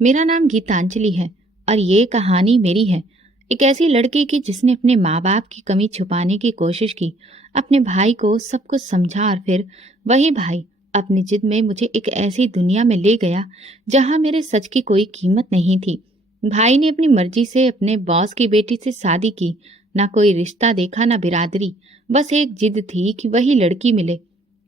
मेरा नाम गीतांजलि है और ये कहानी मेरी है। एक ऐसी लड़की की जिसने अपने माँ बाप की कमी छुपाने की कोशिश की, अपने भाई को सब कुछ समझा और फिर वही भाई अपनी जिद में मुझे एक ऐसी दुनिया में ले गया जहाँ मेरे सच की कोई कीमत नहीं थी। भाई ने अपनी मर्जी से अपने बॉस की बेटी से शादी की, ना कोई रिश्ता देखा ना बिरादरी, बस एक जिद थी कि वही लड़की मिले।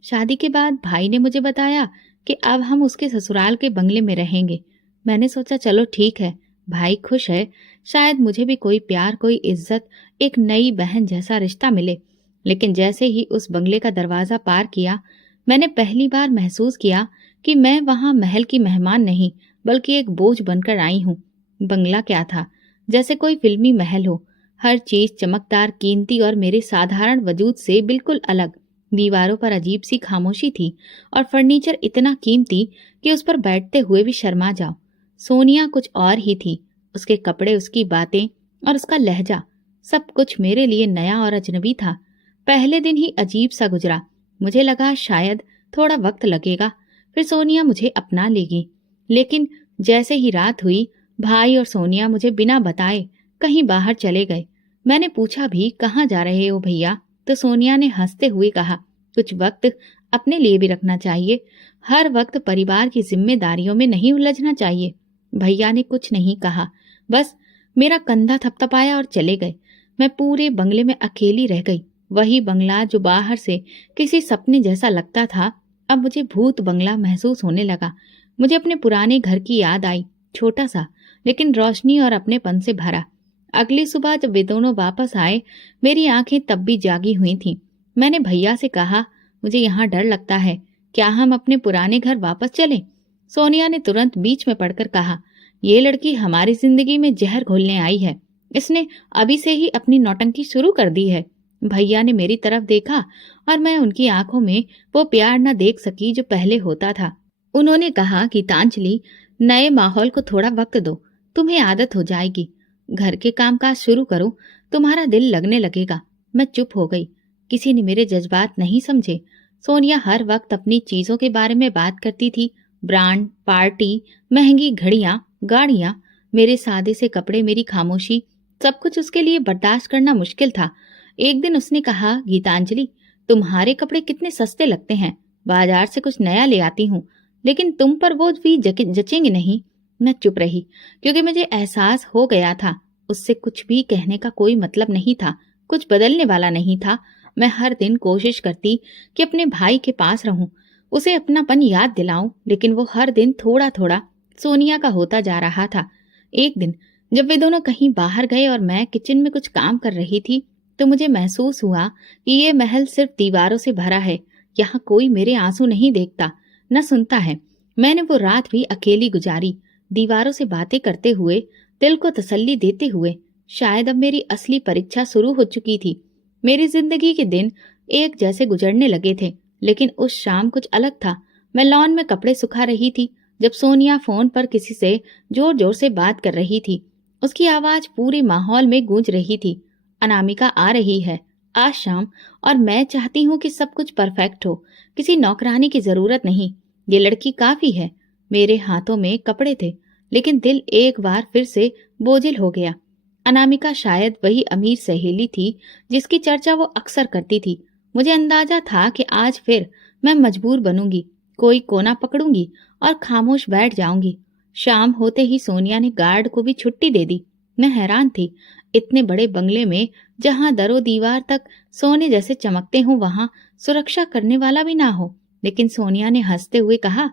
शादी के बाद भाई ने मुझे बताया कि अब हम उसके ससुराल के बंगले में रहेंगे। मैंने सोचा चलो ठीक है, भाई खुश है, शायद मुझे भी कोई प्यार, कोई इज्जत, एक नई बहन जैसा रिश्ता मिले। लेकिन जैसे ही उस बंगले का दरवाजा पार किया, मैंने पहली बार महसूस किया कि मैं वहां महल की मेहमान नहीं, बल्कि एक बोझ बनकर आई हूँ। बंगला क्या था, जैसे कोई फिल्मी महल हो, हर चीज चमकदार, कीमती और मेरे साधारण वजूद से बिल्कुल अलग। दीवारों पर अजीब सी खामोशी थी और फर्नीचर इतना कीमती कि उस पर बैठते हुए भी शर्मा जाओ। सोनिया कुछ और ही थी, उसके कपड़े, उसकी बातें और उसका लहजा, सब कुछ मेरे लिए नया और अजनबी था। पहले दिन ही अजीब सा गुजरा। मुझे लगा शायद थोड़ा वक्त लगेगा, फिर सोनिया मुझे अपना लेगी। लेकिन जैसे ही रात हुई, भाई और सोनिया मुझे बिना बताए कहीं बाहर चले गए। मैंने पूछा भी कहाँ जा रहे हो भैया, तो सोनिया ने हंसते हुए कहा, कुछ वक्त अपने लिए भी रखना चाहिए, हर वक्त परिवार की जिम्मेदारियों में नहीं उलझना चाहिए। भैया ने कुछ नहीं कहा, बस मेरा कंधा थपथपाया और चले गए। मैं पूरे बंगले में अकेली रह गई। वही बंगला जो बाहर से किसी सपने जैसा लगता था, अब मुझे भूत बंगला महसूस होने लगा। मुझे अपने पुराने घर की याद आई, छोटा सा लेकिन रोशनी और अपनेपन से भरा। अगली सुबह जब वे दोनों वापस आए, मेरी आंखें तब भी जागी हुई थीं। मैंने भैया से कहा, मुझे यहाँ डर लगता है, क्या हम अपने पुराने घर वापस चलें? सोनिया ने तुरंत बीच में पड़कर कहा, ये लड़की हमारी जिंदगी में जहर घोलने आई है, इसने अभी से ही अपनी नौटंकी शुरू कर दी है। भैया ने मेरी तरफ देखा और मैं उनकी आंखों में वो प्यार न देख सकी जो पहले होता था। उन्होंने कहा, गीतांजलि, नए माहौल को थोड़ा वक्त दो, तुम्हें आदत हो जाएगी। घर के कामकाज शुरू करो, तुम्हारा दिल लगने लगेगा। मैं चुप हो गई। किसी ने मेरे जज्बात नहीं समझे। सोनिया हर वक्त अपनी चीजों के बारे में बात करती थी, ब्रांड, पार्टी, महंगी घड़ियां, गाड़ियां। मेरे सादे से कपड़े, मेरी खामोशी, सब कुछ उसके लिए बर्दाश्त करना मुश्किल था। एक दिन उसने कहा, गीतांजलि, तुम्हारे कपड़े कितने सस्ते लगते हैं, बाजार से कुछ नया ले आती हूँ, लेकिन तुम पर वो भी जचेंगे नहीं। मैं चुप रही, क्योंकि मुझे एहसास हो गया था उससे कुछ भी कहने का कोई मतलब नहीं था, कुछ बदलने वाला नहीं था। मैं हर दिन कोशिश करती कि अपने भाई के पास रहूं, उसे अपनापन याद दिलाऊं, लेकिन वो हर दिन थोड़ा थोड़ा सोनिया का होता जा रहा था। एक दिन जब वे दोनों कहीं बाहर गए और मैं किचन में कुछ काम कर रही थी, तो मुझे महसूस हुआ कि ये महल सिर्फ दीवारों से भरा है, यहाँ कोई मेरे आंसू नहीं देखता, न सुनता है। मैंने वो रात भी अकेली गुजारी, दीवारों से बातें करते हुए, दिल को तसल्ली देते हुए। शायद अब मेरी असली परीक्षा शुरू हो चुकी थी। मेरी जिंदगी के दिन एक जैसे गुजरने लगे थे, लेकिन उस शाम कुछ अलग था। मैं लॉन में कपड़े सुखा रही थी जब सोनिया फोन पर किसी से जोर जोर से बात कर रही थी। उसकी आवाज पूरे माहौल में गूंज रही थी, अनामिका आ रही है आज शाम, और मैं चाहती हूँ कि सब कुछ परफेक्ट हो, किसी नौकरानी की जरूरत नहीं, ये लड़की काफी है। मेरे हाथों में कपड़े थे, लेकिन दिल एक बार फिर से बोझिल हो गया। अनामिका शायद वही अमीर सहेली थी जिसकी चर्चा वो अक्सर करती थी। मुझे अंदाजा था कि आज फिर मैं मजबूर बनूंगी, कोई कोना पकड़ूंगी और खामोश बैठ जाऊंगी। शाम होते ही सोनिया ने गार्ड को भी छुट्टी दे दी। मैं हैरान थी, इतने बड़े बंगले में जहां दरो दीवार तक सोने जैसे चमकते हों, वहां सुरक्षा करने वाला भी ना हो। लेकिन सोनिया ने हंसते हुए कहा,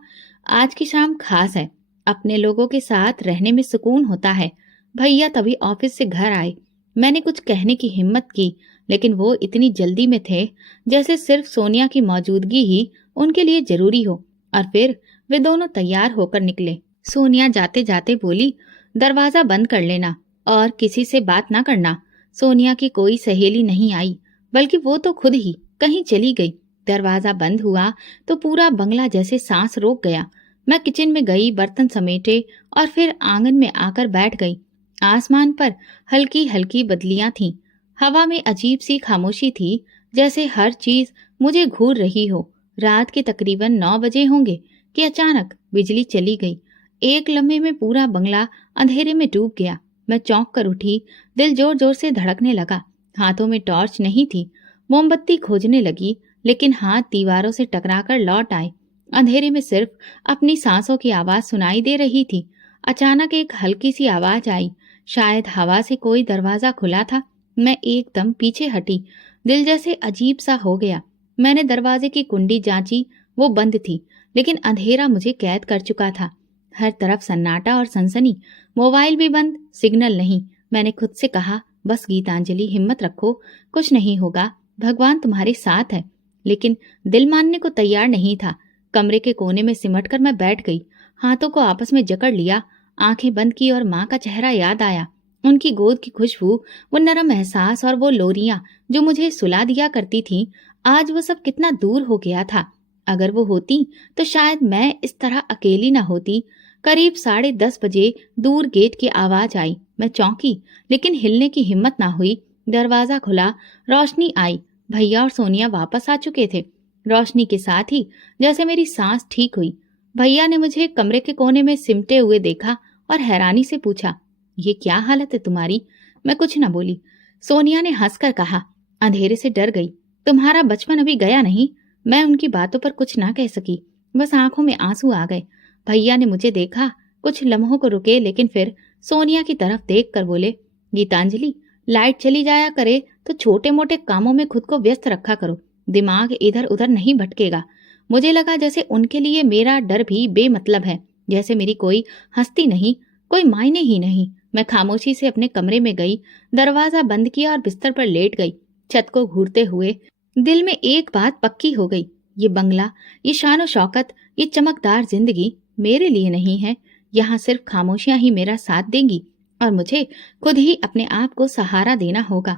आज की शाम खास है, अपने लोगों के साथ रहने में सुकून होता है। भैया तभी ऑफिस से घर आए। मैंने कुछ कहने की हिम्मत की, लेकिन वो इतनी जल्दी में थे जैसे सिर्फ सोनिया की मौजूदगी ही उनके लिए जरूरी हो। और फिर वे दोनों तैयार होकर निकले। सोनिया जाते जाते बोली, दरवाजा बंद कर लेना और किसी से बात ना करना। सोनिया की कोई सहेली नहीं आई, बल्कि वो तो खुद ही कहीं चली गई। दरवाजा बंद हुआ तो पूरा बंगला जैसे सांस रोक गया। मैं किचन में गई, बर्तन समेटे और फिर आंगन में आकर बैठ गई। आसमान पर हल्की हल्की बदलियां थीं। हवा में अजीब सी खामोशी थी, जैसे हर चीज मुझे घूर रही हो। रात के तकरीबन 9 बजे होंगे कि अचानक बिजली चली गई। एक लम्हे में पूरा बंगला अंधेरे में डूब गया। मैं चौंक कर उठी, दिल जोर जोर से धड़कने लगा। हाथों में टॉर्च नहीं थी। मोमबत्ती खोजने लगी, लेकिन हाथ दीवारों से टकराकर लौट आए। अंधेरे में सिर्फ अपनी सांसों की आवाज सुनाई दे रही थी। अचानक एक हल्की सी आवाज आई, शायद हवा से कोई दरवाजा खुला था। मैं एकदम पीछे हटी, दिल जैसे अजीब सा हो गया। मैंने दरवाजे की कुंडी जांची, वो बंद थी, लेकिन अंधेरा मुझे कैद कर चुका था। हर तरफ सन्नाटा और सनसनी, मोबाइल भी बंद, सिग्नल नहीं। मैंने खुद से कहा, बस गीतांजलि, हिम्मत रखो, कुछ नहीं होगा, भगवान तुम्हारे साथ है। लेकिन दिल मानने को तैयार नहीं था। कमरे के कोने में सिमट कर मैं बैठ गई, हाथों को आपस में जकड़ लिया, आंखें बंद की और माँ का चेहरा याद आया। उनकी गोद की खुशबू, वो नरम एहसास और वो लोरियां जो मुझे सुला दिया करती थीं, आज वो सब कितना दूर हो गया था। अगर वो होती तो शायद मैं इस तरह अकेली न होती। करीब 10:30 बजे दूर गेट की आवाज आई। मैं चौंकी, लेकिन हिलने की हिम्मत ना हुई। दरवाजा खुला, रोशनी आई। भैया और सोनिया वापस आ चुके थे। रोशनी के साथ ही जैसे मेरी सांस ठीक हुई। भैया ने मुझे कमरे के कोने में सिमटे हुए देखा और हैरानी से पूछा, ये क्या हालत है तुम्हारी? मैं कुछ न बोली। सोनिया ने हंसकर कहा, अंधेरे से डर गई, तुम्हारा बचपन अभी गया नहीं। मैं उनकी बातों पर कुछ ना कह सकी, बस आंखों में आंसू आ गए। भैया ने मुझे देखा, कुछ लम्हों को रुके, लेकिन फिर सोनिया की तरफ देख कर बोले, गीतांजलि, लाइट चली जाया करे तो छोटे मोटे कामों में खुद को व्यस्त रखा करो, दिमाग इधर उधर नहीं भटकेगा। मुझे लगा जैसे उनके लिए मेरा डर भी बेमतलब है, जैसे मेरी कोई हस्ती नहीं, कोई मायने ही नहीं। मैं खामोशी से अपने कमरे में गई, दरवाजा बंद किया और बिस्तर पर लेट गई। छत को घूरते हुए दिल में एक बात पक्की हो गई, ये बंगला, ये शान और शौकत, ये चमकदार जिंदगी मेरे लिए नहीं है। यहाँ सिर्फ खामोशियां ही मेरा साथ देंगी और मुझे खुद ही अपने आप को सहारा देना होगा।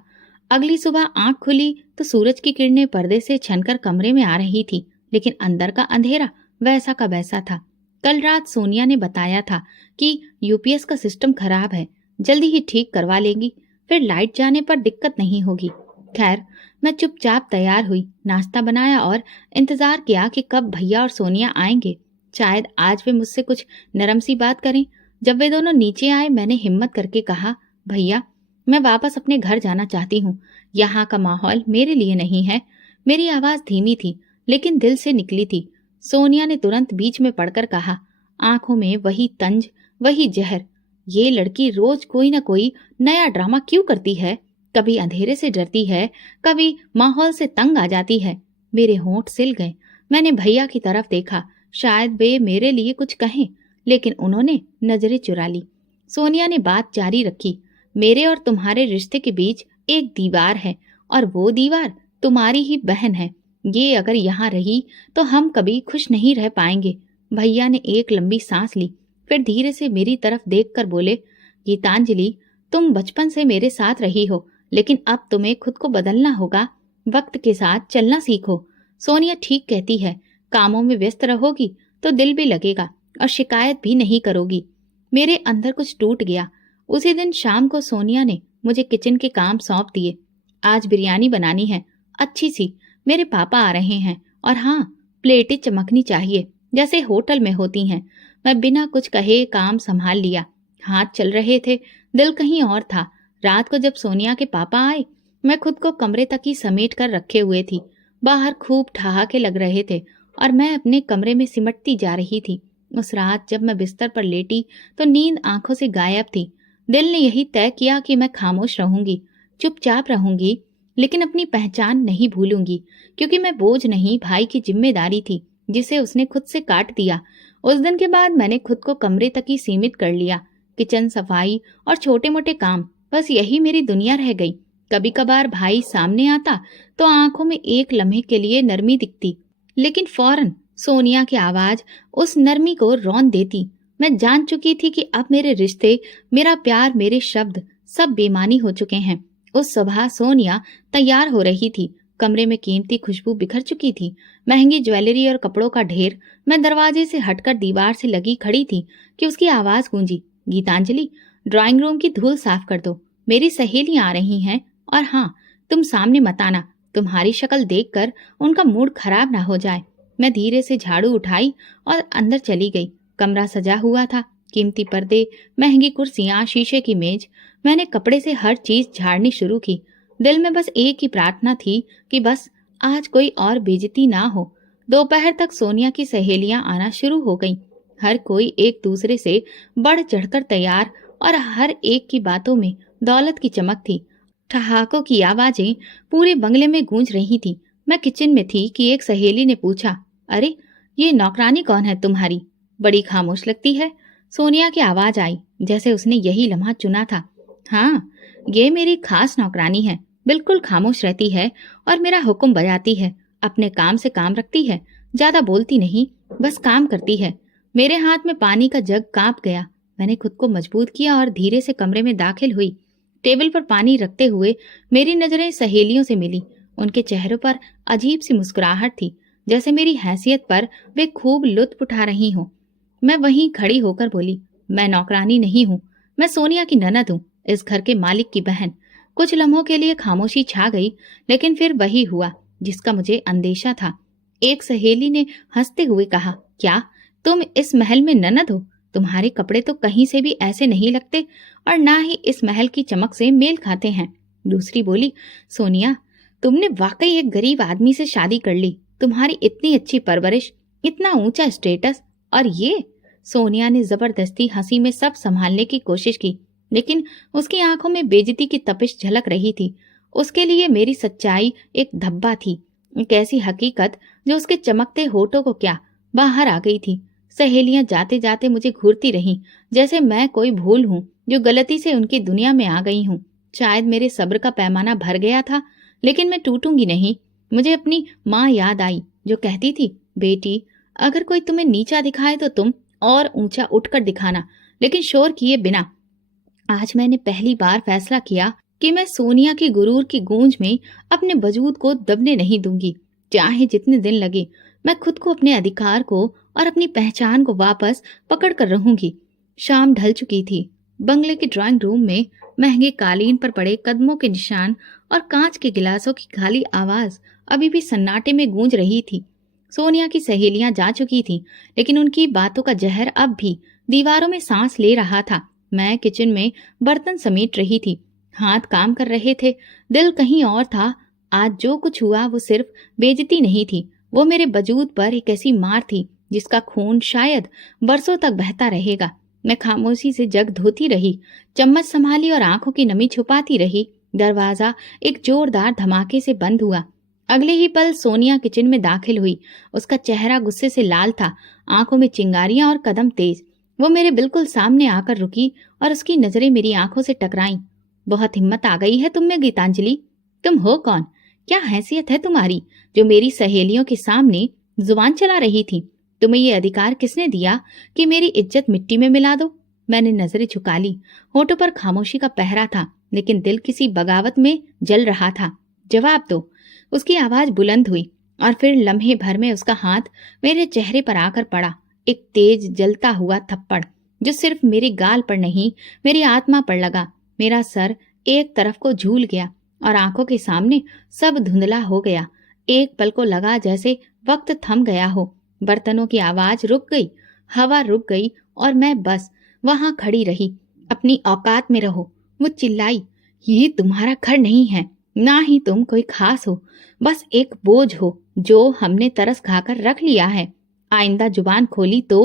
अगली सुबह आंख खुली तो सूरज की किरणें पर्दे से छनकर कमरे में आ रही थी, लेकिन अंदर का अंधेरा वैसा का वैसा था। कल रात सोनिया ने बताया था कि यूपीएस का सिस्टम खराब है, जल्दी ही ठीक करवा लेंगी, फिर लाइट जाने पर दिक्कत नहीं होगी। खैर, मैं चुपचाप तैयार हुई, नाश्ता बनाया और इंतजार किया कि कब भैया और सोनिया आएंगे। शायद आज वे मुझसे कुछ नरम सी बात करें। जब वे दोनों नीचे आए, मैंने हिम्मत करके कहा, भैया, मैं वापस अपने घर जाना चाहती हूँ, यहाँ का माहौल मेरे लिए नहीं है। मेरी आवाज धीमी थी, लेकिन दिल से निकली थी। सोनिया ने तुरंत बीच में पड़कर कहा, आंखों में वही तंज, वही जहर। ये लड़की रोज कोई न कोई नया ड्रामा क्यों करती है? कभी अंधेरे से डरती है, कभी माहौल से तंग आ जाती है। मेरे होंठ सिल गए। मैंने भैया की तरफ देखा, शायद वे मेरे लिए कुछ कहें, लेकिन उन्होंने नजरें चुरा ली। सोनिया ने बात जारी रखी, मेरे और तुम्हारे रिश्ते के बीच एक दीवार है, और वो दीवार तुम्हारी ही बहन है। ये अगर यहाँ रही तो हम कभी खुश नहीं रह पाएंगे। भैया ने एक लंबी सांस ली, फिर धीरे से मेरी तरफ देखकर बोले, गीतांजलि, तुम बचपन से मेरे साथ रही हो, लेकिन अब तुम्हें खुद को बदलना होगा। वक्त के साथ चलना सीखो। सोनिया ठीक कहती है, कामों में व्यस्त रहोगी तो दिल भी लगेगा और शिकायत भी नहीं करोगी। मेरे अंदर कुछ टूट गया। उसी दिन शाम को सोनिया ने मुझे किचन के काम सौंप दिए। आज बिरयानी बनानी है, अच्छी सी, मेरे पापा आ रहे हैं, और हाँ, प्लेटें चमकनी चाहिए जैसे होटल में होती हैं। मैं बिना कुछ कहे काम संभाल लिया। हाथ चल रहे थे, दिल कहीं और था। रात को जब सोनिया के पापा आए, मैं खुद को कमरे तक ही समेट कर रखे हुए थी। बाहर खूब ठहाके लग रहे थे और मैं अपने कमरे में सिमटती जा रही थी। उस रात जब मैं बिस्तर पर लेटी तो नींद आंखों से गायब थी। दिल ने यही तय किया कि मैं खामोश रहूंगी, चुपचाप रहूंगी, लेकिन अपनी पहचान नहीं भूलूंगी, क्योंकि मैं बोझ नहीं, भाई की जिम्मेदारी थी जिसे उसने खुद से काट दिया। उस दिन के बाद मैंने खुद को कमरे तक ही सीमित कर लिया। किचन सफाई और छोटे मोटे काम, बस यही मेरी दुनिया रह गई। कभी कभार भाई सामने आता तो आंखों में एक लम्हे के लिए नरमी दिखती, लेकिन फौरन सोनिया की आवाज उस नरमी को रौंद देती। मैं जान चुकी थी कि अब मेरे रिश्ते, मेरा प्यार, मेरे शब्द सब बेमानी हो चुके हैं। उस सुबह सोनिया तैयार हो रही थी। कमरे में कीमती खुशबू बिखर चुकी थी, महंगी ज्वेलरी और कपड़ों का ढेर। मैं दरवाजे से हटकर दीवार से लगी खड़ी थी कि उसकी आवाज गूंजी, गीतांजलि, ड्राइंग रूम की धूल साफ कर दो, मेरी सहेलियां आ रही हैं, और हाँ, तुम सामने मत आना, तुम्हारी शक्ल देखकर उनका मूड खराब ना हो जाए। मैं धीरे से झाड़ू उठाई और अंदर चली गई। कमरा सजा हुआ था, कीमती पर्दे, महंगी कुर्सियां, शीशे की मेज। मैंने कपड़े से हर चीज झाड़नी शुरू की। दिल में बस एक ही प्रार्थना थी कि बस आज कोई और बेइज्जती ना हो। दोपहर तक सोनिया की सहेलियां आना शुरू हो गईं। हर कोई एक दूसरे से बढ़ चढ़कर तैयार और हर एक की बातों में दौलत की चमक थी। ठहाकों की आवाजें पूरे बंगले में गूंज रही थी। मैं किचन में थी कि एक सहेली ने पूछा, अरे ये नौकरानी कौन है तुम्हारी? बड़ी खामोश लगती है। सोनिया की आवाज आई, जैसे उसने यही लम्हा चुना था। हाँ, ये मेरी खास नौकरानी है। बिल्कुल खामोश रहती है और मेरा हुक्म बजाती है। अपने काम से काम रखती है, ज्यादा बोलती नहीं, बस काम करती है। मेरे हाथ में पानी का जग कांप गया। मैंने खुद को मजबूत किया और धीरे से कमरे में दाखिल हुई। टेबल पर पानी रखते हुए मेरी नजरें सहेलियों से मिली। उनके चेहरों पर अजीब सी मुस्कुराहट थी, जैसे मेरी हैसियत पर वे खूब लुत्फ उठा रही हों। मैं वहीं खड़ी होकर बोली, मैं नौकरानी नहीं हूँ, मैं सोनिया की ननद हूँ, इस घर के मालिक की बहन। कुछ लम्हों के लिए खामोशी छा गई, लेकिन फिर वही हुआ जिसका मुझे अंदेशा था। एक सहेली ने हंसते हुए कहा, क्या तुम इस महल में ननद हो? तुम्हारे कपड़े तो कहीं से भी ऐसे नहीं लगते और ना ही इस महल की चमक से मेल खाते हैं। दूसरी बोली, सोनिया, तुमने वाकई एक गरीब आदमी से शादी कर ली। तुम्हारी इतनी अच्छी परवरिश, इतना ऊंचा स्टेटस, और ये। सोनिया ने जबरदस्ती हंसी में सब संभालने की कोशिश की, लेकिन उसकी आंखों में बेइज्जती की तपिश झलक रही थी। उसके लिए मेरी सच्चाई एक धब्बा थी, एक ऐसी हकीकत जो उसके चमकते होठों को क्या बाहर आ गई थी। सहेलियां जाते जाते मुझे घूरती रहीं, जैसे मैं कोई भूल हूं जो गलती से उनकी दुनिया में आ गई हूं। शायद मेरे सब्र का पैमाना भर गया था, लेकिन मैं टूटूंगी नहीं। मुझे अपनी माँ याद आई, जो कहती थी, बेटी, अगर कोई तुम्हें नीचा दिखाए तो तुम और ऊंचा उठकर दिखाना, लेकिन शोर किए बिना। आज मैंने पहली बार फैसला किया कि मैं सोनिया की गुरूर की गूंज में अपने वजूद को दबने नहीं दूंगी। चाहे जितने दिन लगे, मैं खुद को, अपने अधिकार को और अपनी पहचान को वापस पकड़ कर रहूंगी। शाम ढल चुकी थी। बंगले के ड्राइंग रूम में महंगे कालीन पर पड़े कदमों के निशान और कांच के गिलासों की खाली आवाज अभी भी सन्नाटे में गूंज रही थी। सोनिया की सहेलियां जा चुकी थीं, लेकिन उनकी बातों का जहर अब भी दीवारों में सांस ले रहा था। मैं किचन में बर्तन समेट रही थी। हाथ काम कर रहे थे, दिल कहीं और था। आज जो कुछ हुआ वो सिर्फ बेइज्जती नहीं थी, वो मेरे वजूद पर एक ऐसी मार थी जिसका खून शायद बरसों तक बहता रहेगा। मैं खामोशी से जग धोती रही, चम्मच संभाली और आंखों की नमी छुपाती रही। दरवाजा एक जोरदार धमाके से बंद हुआ। अगले ही पल सोनिया किचन में दाखिल हुई। उसका चेहरा गुस्से से लाल था, आंखों में चिंगारियां और कदम तेज। वो मेरे बिल्कुल सामने आकर रुकी और उसकी नजरें मेरी आंखों से टकराईं। बहुत हिम्मत आ गई है तुम में, गीतांजलि। तुम हो कौन? क्या हैसियत है तुम्हारी जो मेरी सहेलियों के सामने जुबान चला रही थी? तुम्हें ये अधिकार किसने दिया कि मेरी इज्जत मिट्टी में मिला दो? मैंने नजरें झुका ली। होठों पर खामोशी का पहरा था, लेकिन दिल किसी बगावत में जल रहा था। जवाब दो। उसकी आवाज बुलंद हुई और फिर लम्हे भर में उसका हाथ मेरे चेहरे पर आकर पड़ा। एक तेज जलता हुआ थप्पड़ जो सिर्फ मेरे गाल पर नहीं, मेरी आत्मा पर लगा। मेरा सर एक तरफ को झूल गया और आंखों के सामने सब धुंधला हो गया। एक पल को लगा जैसे वक्त थम गया हो। बर्तनों की आवाज रुक गई, हवा रुक गई और मैं बस वहां खड़ी रही। अपनी औकात में रहो, वो चिल्लाई। ये तुम्हारा घर नहीं है, ना ही तुम कोई खास हो, बस एक बोझ हो जो हमने तरस खाकर रख लिया है। आइंदा जुबान खोली तो।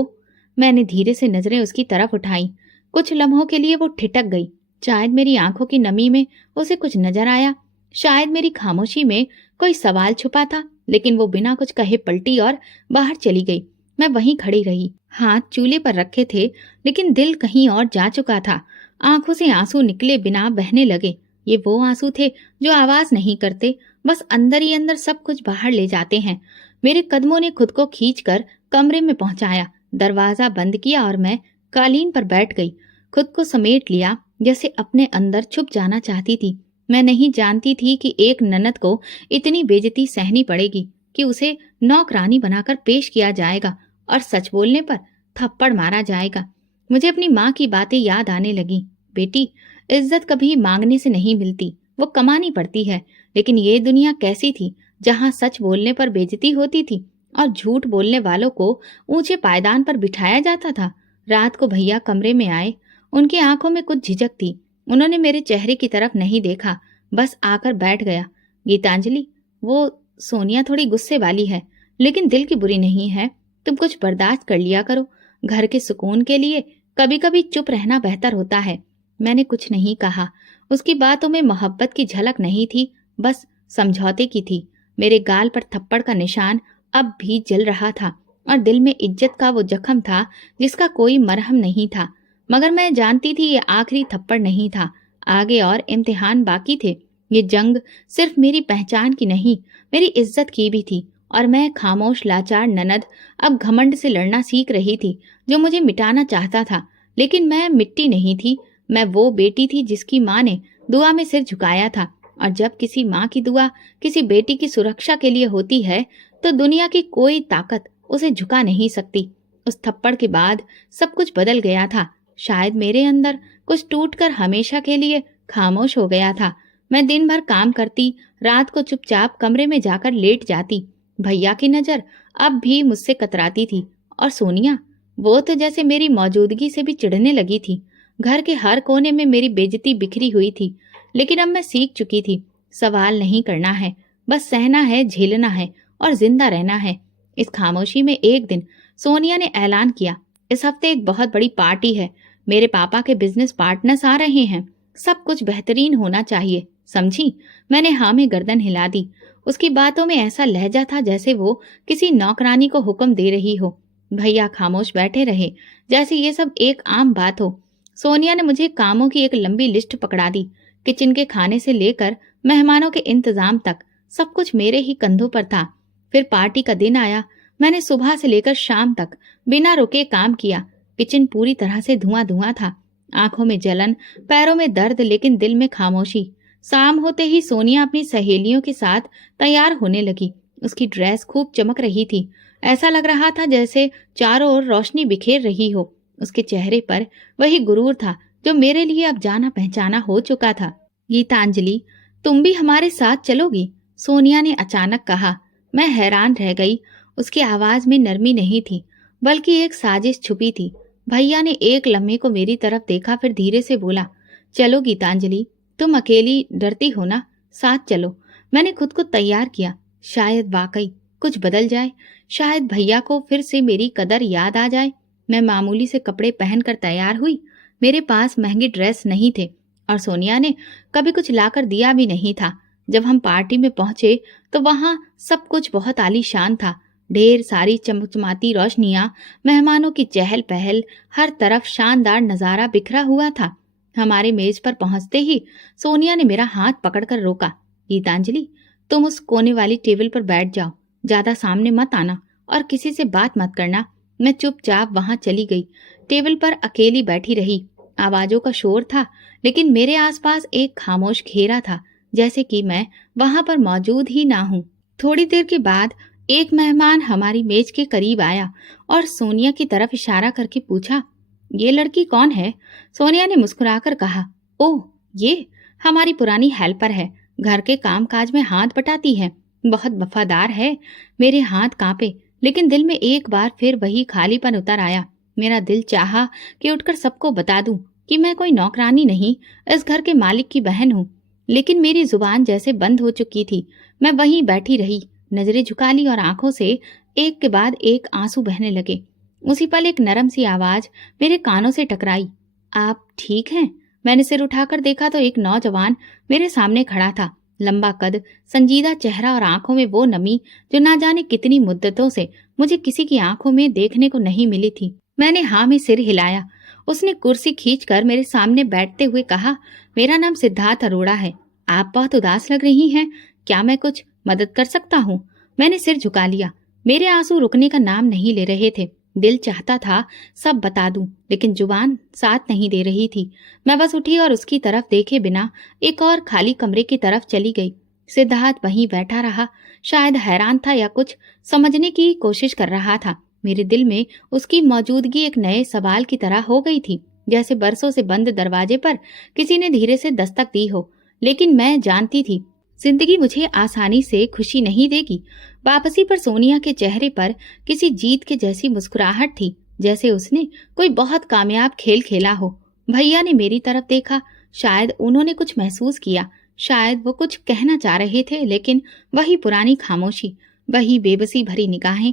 मैंने धीरे से नजरें उसकी तरफ उठाई। कुछ लम्हों के लिए वो ठिठक गई। शायद मेरी आंखों की नमी में उसे कुछ नजर आया, शायद मेरी खामोशी में कोई सवाल छुपा था, लेकिन वो बिना कुछ कहे पलटी और बाहर चली गई। मैं वहीं खड़ी रही। हाथ चूल्हे पर रखे थे, लेकिन दिल कहीं और जा चुका था। आंखों से आंसू निकले बिना बहने लगे। ये वो आंसू थे जो आवाज नहीं करते, बस अंदर ही अंदर सब कुछ बाहर ले जाते हैं। मेरे कदमों ने खुद को खींचकर कमरे में पहुंचाया। दरवाजा बंद किया और मैं कालीन पर बैठ गई। खुद को समेट लिया, जैसे अपने अंदर छुप जाना चाहती थी। मैं नहीं जानती थी कि एक ननद को इतनी बेइज्जती सहनी पड़ेगी, कि उसे नौकरानी बनाकर पेश किया जाएगा और सच बोलने पर थप्पड़ मारा जाएगा। मुझे अपनी माँ की बातें याद आने लगी। बेटी, इज्जत कभी मांगने से नहीं मिलती, वो कमानी पड़ती है। लेकिन ये दुनिया कैसी थी जहाँ सच बोलने पर बेइज्जती होती थी और झूठ बोलने वालों को ऊंचे पायदान पर बिठाया जाता था। रात को भैया कमरे में आए। उनकी आंखों में कुछ झिझक थी। उन्होंने मेरे चेहरे की तरफ नहीं देखा, बस आकर बैठ गया। गीतांजलि, वो सोनिया थोड़ी गुस्से वाली है, लेकिन दिल की बुरी नहीं है। तुम कुछ बर्दाश्त कर लिया करो। घर के सुकून के लिए कभी कभी चुप रहना बेहतर होता है। मैंने कुछ नहीं कहा। उसकी बातों में मोहब्बत की झलक नहीं थी, बस समझौते की थी। मेरे गाल पर थप्पड़ का निशान अब भी जल रहा था और दिल में इज्जत का वो जख्म था जिसका कोई मरहम नहीं था। मगर मैं जानती थी ये आखिरी थप्पड़ नहीं था, आगे और इम्तिहान बाकी थे। ये जंग सिर्फ मेरी पहचान की नहीं, मेरी इज्जत की भी थी। और मैं खामोश लाचार ननद अब घमंड से लड़ना सीख रही थी, जो मुझे मिटाना चाहता था। लेकिन मैं मिट्टी नहीं थी। मैं वो बेटी थी जिसकी माँ ने दुआ में सिर झुकाया था। और जब किसी माँ की दुआ किसी बेटी की सुरक्षा के लिए होती है, तो दुनिया की कोई ताकत उसे झुका नहीं सकती। उस थप्पड़ के बाद सब कुछ बदल गया था। शायद मेरे अंदर कुछ टूटकर हमेशा के लिए खामोश हो गया था। मैं दिन भर काम करती, रात को चुपचाप कमरे में जाकर लेट जाती। भैया की नजर अब भी मुझसे कतराती थी। और सोनिया, वो तो जैसे मेरी मौजूदगी से भी चिढ़ने लगी थी। घर के हर कोने में मेरी बेइज्जती बिखरी हुई थी। लेकिन अब मैं सीख चुकी थी, सवाल नहीं करना है, बस सहना है, झेलना है और जिंदा रहना है। इस खामोशी में एक दिन सोनिया ने ऐलान किया, इस हफ्ते एक बहुत बड़ी पार्टी है। मेरे पापा के बिजनेस पार्टनर्स आ रहे हैं। सब कुछ बेहतरीन होना चाहिए, समझी? मैंने हाँ में गर्दन हिला दी। उसकी बातों में ऐसा लहजा था जैसे वो किसी नौकरानी को हुक्म दे रही हो। भैया खामोश बैठे रहे, जैसे ये सब एक आम बात हो। सोनिया ने मुझे कामों की एक लंबी लिस्ट पकड़ा दी। किचन के खाने से लेकर मेहमानों के इंतजाम तक सब कुछ मेरे ही कंधों पर था। फिर पार्टी का दिन आया। मैंने सुबह से लेकर शाम तक बिना रुके काम किया। किचन पूरी तरह से धुआं धुआं था। आंखों में जलन, पैरों में दर्द, लेकिन दिल में खामोशी। शाम होते ही सोनिया अपनी सहेलियों के साथ तैयार होने लगी। उसकी ड्रेस खूब चमक रही थी। ऐसा लग रहा था जैसे चारों ओर रोशनी बिखेर रही हो। उसके चेहरे पर वही गुरूर था जो मेरे लिए अब जाना पहचाना हो चुका था। गीतांजलि, तुम भी हमारे साथ चलोगी? सोनिया ने अचानक कहा। मैं हैरान रह गई। उसकी आवाज में नरमी नहीं थी, बल्कि एक साजिश छुपी थी। भैया ने एक लम्हे को मेरी तरफ देखा, फिर धीरे से बोला, चलो गीतांजलि, तुम अकेली डरती हो ना, साथ चलो। मैंने खुद को तैयार किया। शायद वाकई कुछ बदल जाए, शायद भैया को फिर से मेरी कदर याद आ जाए। मैं मामूली से कपड़े पहनकर तैयार हुई। मेरे पास महंगे ड्रेस नहीं थे और सोनिया ने कभी कुछ लाकर दिया भी नहीं था। जब हम पार्टी में पहुंचे तो वहां सब कुछ बहुत आलीशान था। ढेर सारी चमचमाती रोशनियां, मेहमानों की चहल पहल, हर तरफ शानदार नजारा बिखरा हुआ था। हमारे मेज पर पहुंचते ही सोनिया ने मेरा हाथ पकड़कर रोका। गीतांजलि, तुम उस कोने वाली टेबल पर बैठ जाओ, ज्यादा सामने मत आना और किसी से बात मत करना। मैं चुपचाप वहां चली गई। टेबल पर अकेली बैठी रही। आवाजों का शोर था, लेकिन मेरे आसपास एक खामोश घेरा था, जैसे कि मैं वहां पर मौजूद ही ना हूं। थोड़ी देर के बाद एक मेहमान हमारी मेज के करीब आया और सोनिया की तरफ इशारा करके पूछा, ये लड़की कौन है? सोनिया ने मुस्कुराकर कहा, ओह, ये हमारी पुरानी हेल्पर है। घर के कामकाज में हाथ बटाती है, बहुत वफादार है। मेरे हाथ कांपे, लेकिन दिल में एक बार फिर वही खालीपन उतर आया। मेरा दिल चाहा कि उठकर सबको बता दूं कि मैं कोई नौकरानी नहीं, इस घर के मालिक की बहन हूँ। लेकिन मेरी जुबान जैसे बंद हो चुकी थी। मैं वहीं बैठी रही, नजरें झुका ली और आंखों से एक के बाद एक आंसू बहने लगे। उसी पल एक नरम सी आवाज मेरे कानों से टकराई, आप ठीक हैं? मैंने सिर उठाकर देखा तो एक नौजवान मेरे सामने खड़ा था। लंबा कद, संजीदा चेहरा और आंखों में वो नमी जो ना जाने कितनी मुद्दतों से मुझे किसी की आंखों में देखने को नहीं मिली थी। मैंने हाँ में सिर हिलाया। उसने कुर्सी खींचकर मेरे सामने बैठते हुए कहा, मेरा नाम सिद्धार्थ अरोड़ा है। आप बहुत उदास लग रही हैं, क्या मैं कुछ मदद कर सकता हूँ? मैंने सिर झुका लिया। मेरे आंसू रुकने का नाम नहीं ले रहे थे। दिल चाहता था सब बता दूं, लेकिन जुबान साथ नहीं दे रही थी। मैं बस उठी और उसकी तरफ देखे बिना एक और खाली कमरे की तरफ चली गई। सिद्धार्थ वहीं बैठा रहा, शायद हैरान था या कुछ समझने की कोशिश कर रहा था। मेरे दिल में उसकी मौजूदगी एक नए सवाल की तरह हो गई थी, जैसे बरसों से बंद दरवाजे पर किसी ने धीरे से दस्तक दी हो। लेकिन मैं जानती थी जिंदगी मुझे आसानी से खुशी नहीं देगी। वापसी पर सोनिया के चेहरे पर किसी जीत के जैसी मुस्कुराहट थी, जैसे उसने कोई बहुत कामयाब खेल खेला हो। भैया ने मेरी तरफ देखा। शायद उन्होंने कुछ महसूस किया, शायद वो कुछ कहना चाह रहे थे, लेकिन वही पुरानी खामोशी, वही बेबसी भरी निगाहें।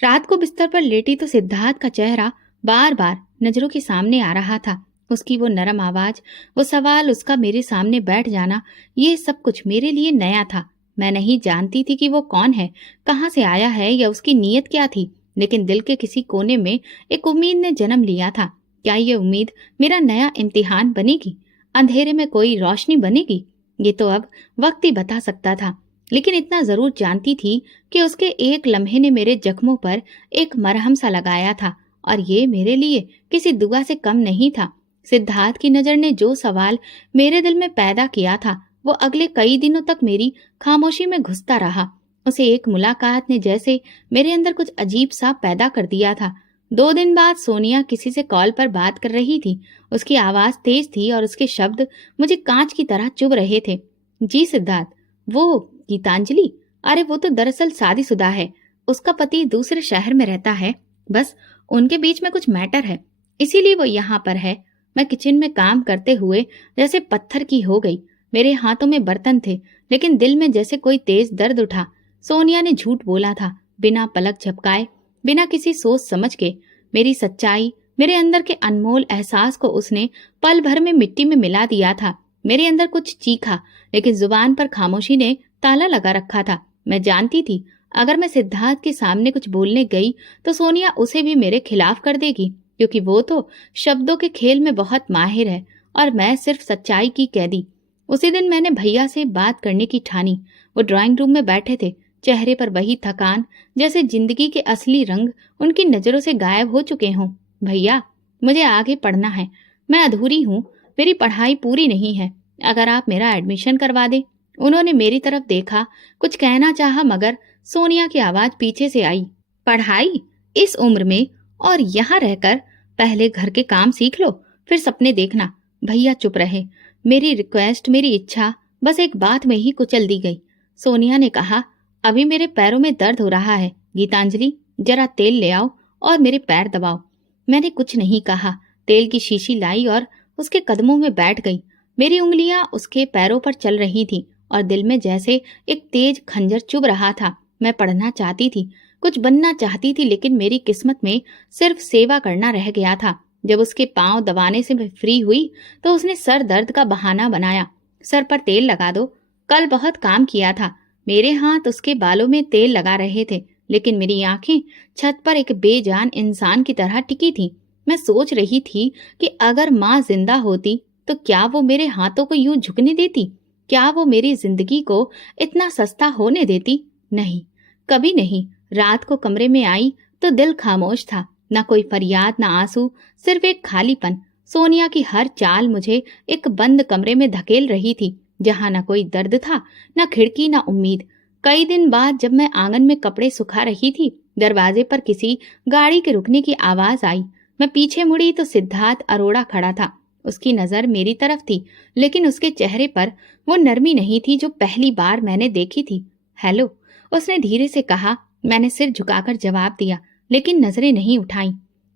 रात को बिस्तर पर लेटी तो सिद्धार्थ का चेहरा बार बार नजरों के सामने आ रहा था। उसकी वो नरम आवाज, वो सवाल, उसका मेरे सामने बैठ जाना, ये सब कुछ मेरे लिए नया था। मैं नहीं जानती थी कि वो कौन है, कहाँ से आया है या उसकी नीयत क्या थी, लेकिन दिल के किसी कोने में एक उम्मीद ने जन्म लिया था। क्या ये उम्मीद मेरा नया इम्तिहान बनेगी, अंधेरे में कोई रोशनी बनेगी? ये तो अब वक्त ही बता सकता था, लेकिन इतना जरूर जानती थी कि उसके एक लम्हे ने मेरे जख्मों पर एक मरहम सा लगाया था, और ये मेरे लिए किसी दुआ से कम नहीं था। सिद्धार्थ की नजर ने जो सवाल मेरे दिल में पैदा किया था, वो अगले कई दिनों तक मेरी खामोशी में घुसता रहा। उसे एक मुलाकात ने जैसे मेरे अंदर कुछ अजीब सा पैदा कर दिया था। 2 दिन बाद सोनिया किसी से कॉल पर बात कर रही थी। उसकी आवाज तेज थी और उसके शब्द मुझे कांच की तरह चुभ रहे थे। जी सिद्धार्थ, वो गीतांजलि? अरे वो तो दरअसल शादीशुदा है, उसका पति दूसरे शहर में रहता है। बस उनके बीच में कुछ मैटर है, इसीलिए वो यहाँ पर है। मैं किचन में काम करते हुए जैसे पत्थर की हो गई। मेरे हाथों में बर्तन थे, लेकिन दिल में जैसे कोई तेज दर्द उठा। सोनिया ने झूठ बोला था, बिना पलक झपकाए, बिना किसी सोच समझ के। मेरी सच्चाई, मेरे अंदर के अनमोल एहसास को उसने पल भर में मिट्टी में मिला दिया था। मेरे अंदर कुछ चीखा, लेकिन जुबान पर खामोशी ने ताला लगा रखा था। मैं जानती थी, अगर मैं सिद्धार्थ के सामने कुछ बोलने गई तो सोनिया उसे भी मेरे खिलाफ कर देगी, क्योंकि वो तो शब्दों के खेल में बहुत माहिर है और मैं सिर्फ सच्चाई की कैदी। उसी दिन मैंने भैया से बात करने की ठानी। वो ड्राइंग रूम में बैठे थे, चेहरे पर वही थकान, जैसे जिंदगी के असली रंग उनकी नजरों से गायब हो चुके हों। भैया, मुझे आगे पढ़ना है, मैं अधूरी हूँ, मेरी पढ़ाई पूरी नहीं है, अगर आप मेरा एडमिशन करवा दें। उन्होंने मेरी तरफ देखा, कुछ कहना चाहा, मगर सोनिया की आवाज पीछे से आई। पढ़ाई? इस उम्र में और यहाँ रहकर? पहले घर के काम सीख लो, फिर सपने देखना। भैया चुप रहे। मेरी रिक्वेस्ट, मेरी इच्छा बस एक बात में ही कुचल दी गई। सोनिया ने कहा, अभी मेरे पैरों में दर्द हो रहा है गीतांजलि, जरा तेल ले आओ और मेरे पैर दबाओ। मैंने कुछ नहीं कहा। तेल की शीशी लाई और उसके कदमों में बैठ गई। मेरी उंगलियां उसके पैरों पर चल रही थी और दिल में जैसे एक तेज खंजर चुभ रहा था। मैं पढ़ना चाहती थी, कुछ बनना चाहती थी, लेकिन मेरी किस्मत में सिर्फ सेवा करना रह गया था। जब उसके पांव दबाने से मैं फ्री हुई तो उसने सर दर्द का बहाना बनाया। सर पर तेल लगा दो, कल बहुत काम किया था। मेरे हाथ उसके बालों में तेल लगा रहे थे, लेकिन मेरी आंखें छत पर एक बेजान इंसान की तरह टिकी थीं। मैं सोच रही थी कि अगर माँ जिंदा होती तो क्या वो मेरे हाथों को यूं झुकने देती? क्या वो मेरी जिंदगी को इतना सस्ता होने देती? नहीं, कभी नहीं। रात को कमरे में आई तो दिल खामोश था, न कोई फरियाद, न आंसू, सिर्फ एक खालीपन। सोनिया की हर चाल मुझे एक बंद कमरे में धकेल रही थी, जहाँ न कोई दर्द था, न खिड़की, न उम्मीद। कई दिन बाद जब मैं आंगन में कपड़े सुखा रही थी, दरवाजे पर किसी गाड़ी के रुकने की आवाज आई। मैं पीछे मुड़ी तो सिद्धार्थ अरोड़ा खड़ा था। उसकी नजर मेरी तरफ थी, लेकिन उसके चेहरे पर वो नरमी नहीं थी जो पहली बार मैंने देखी थी। हेलो, उसने धीरे से कहा। मैंने सिर झुकाकर जवाब दिया, लेकिन नजरें नहीं उठाई।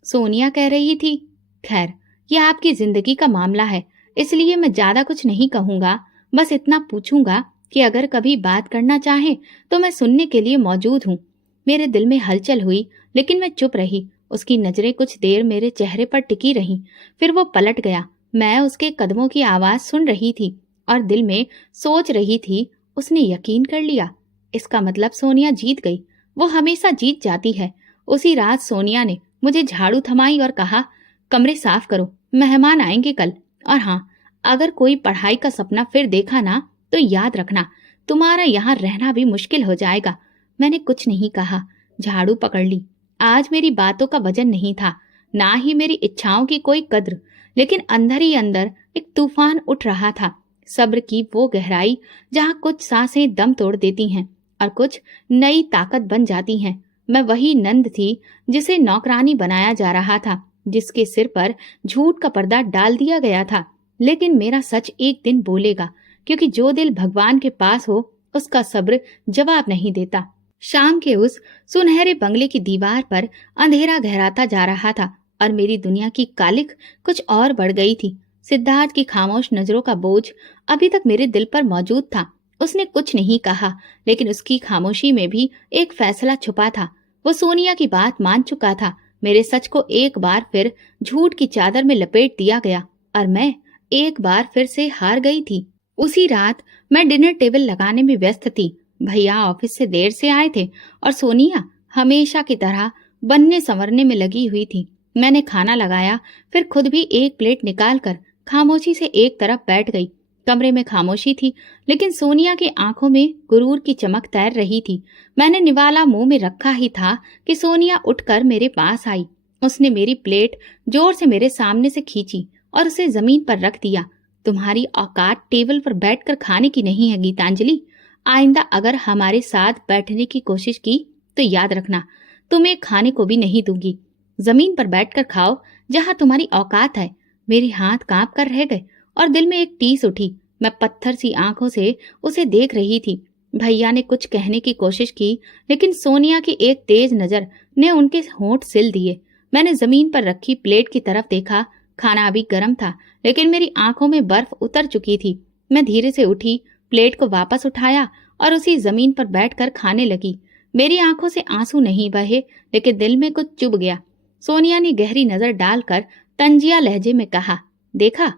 सोनिया कह रही थी, खैर, यह आपकी जिंदगी का मामला है, इसलिए मैं ज्यादा कुछ नहीं कहूंगा। बस इतना पूछूंगा कि अगर कभी बात करना चाहे तो मैं सुनने के लिए मौजूद हूँ। मेरे दिल में हलचल हुई, लेकिन मैं चुप रही। उसकी नजरें कुछ देर मेरे चेहरे पर टिकी रहीं, फिर वो पलट गया। मैं उसके कदमों की आवाज सुन रही थी और दिल में सोच रही थी, उसने यकीन कर लिया। इसका मतलब सोनिया जीत गई। वो हमेशा जीत जाती है। उसी रात सोनिया ने मुझे झाड़ू थमाई और कहा, कमरे साफ करो, मेहमान आएंगे कल। और हाँ, अगर कोई पढ़ाई का सपना फिर देखा ना तो याद रखना, तुम्हारा यहाँ रहना भी मुश्किल हो जाएगा। मैंने कुछ नहीं कहा, झाड़ू पकड़ ली। आज मेरी बातों का वजन नहीं था, ना ही मेरी इच्छाओं की कोई कद्र, लेकिन अंदर ही अंदर एक तूफान उठ रहा था। सब्र की वो गहराई जहाँ कुछ सांसें दम तोड़ देती हैं और कुछ नई ताकत बन जाती हैं। मैं वही नंद थी जिसे नौकरानी बनाया जा रहा था, जिसके सिर पर झूठ का पर्दा डाल दिया गया था। लेकिन मेरा सच एक दिन बोलेगा, क्योंकि जो दिल भगवान के पास हो उसका सब्र जवाब नहीं देता। शाम के उस सुनहरे बंगले की दीवार पर अंधेरा गहराता जा रहा था और मेरी दुनिया की कालिख कुछ और बढ़ गई थी। सिद्धार्थ की खामोश नजरों का बोझ अभी तक मेरे दिल पर मौजूद था। उसने कुछ नहीं कहा, लेकिन उसकी खामोशी में भी एक फैसला छुपा था। वो सोनिया की बात मान चुका था। मेरे सच को एक बार फिर झूठ की चादर में लपेट दिया गया और मैं एक बार फिर से हार गई थी। उसी रात मैं डिनर टेबल लगाने में व्यस्त थी। भैया ऑफिस से देर से आए थे और सोनिया हमेशा की तरह बनने संवरने में लगी हुई थी। मैंने खाना लगाया, फिर खुद भी एक प्लेट निकालकर खामोशी से एक तरफ बैठ गई। कमरे में खामोशी थी, लेकिन सोनिया की आंखों में गुरूर की चमक तैर रही थी। मैंने निवाला मुंह में रखा ही था कि सोनिया उठकर मेरे पास आई। उसने मेरी प्लेट जोर से मेरे सामने से खींची और उसे जमीन पर रख दिया। तुम्हारी औकात टेबल पर बैठकर खाने की नहीं है गीतांजलि। आइंदा अगर हमारे साथ बैठने की कोशिश की तो याद रखना, तुम्हें खाने को भी नहीं दूंगी। जमीन पर बैठकर खाओ जहां तुम्हारी औकात है। मेरे हाथ कांप कर रह गए और दिल में एक टीस उठी। मैं पत्थर सी आंखों से उसे देख रही थी। भैया ने कुछ कहने की कोशिश की, लेकिन सोनिया की एक तेज नजर ने उनके होंठ सिल दिए। मैंने जमीन पर रखी प्लेट की तरफ देखा। खाना अभी गर्म था, लेकिन मेरी आंखों में बर्फ उतर चुकी थी। मैं धीरे से उठी, प्लेट को वापस उठाया और उसी जमीन पर बैठकर खाने लगी। मेरी आंखों से आंसू नहीं बहे, लेकिन दिल में कुछ चुभ गया। सोनिया ने गहरी नजर डालकर तंजिया लहजे में कहा, देखा,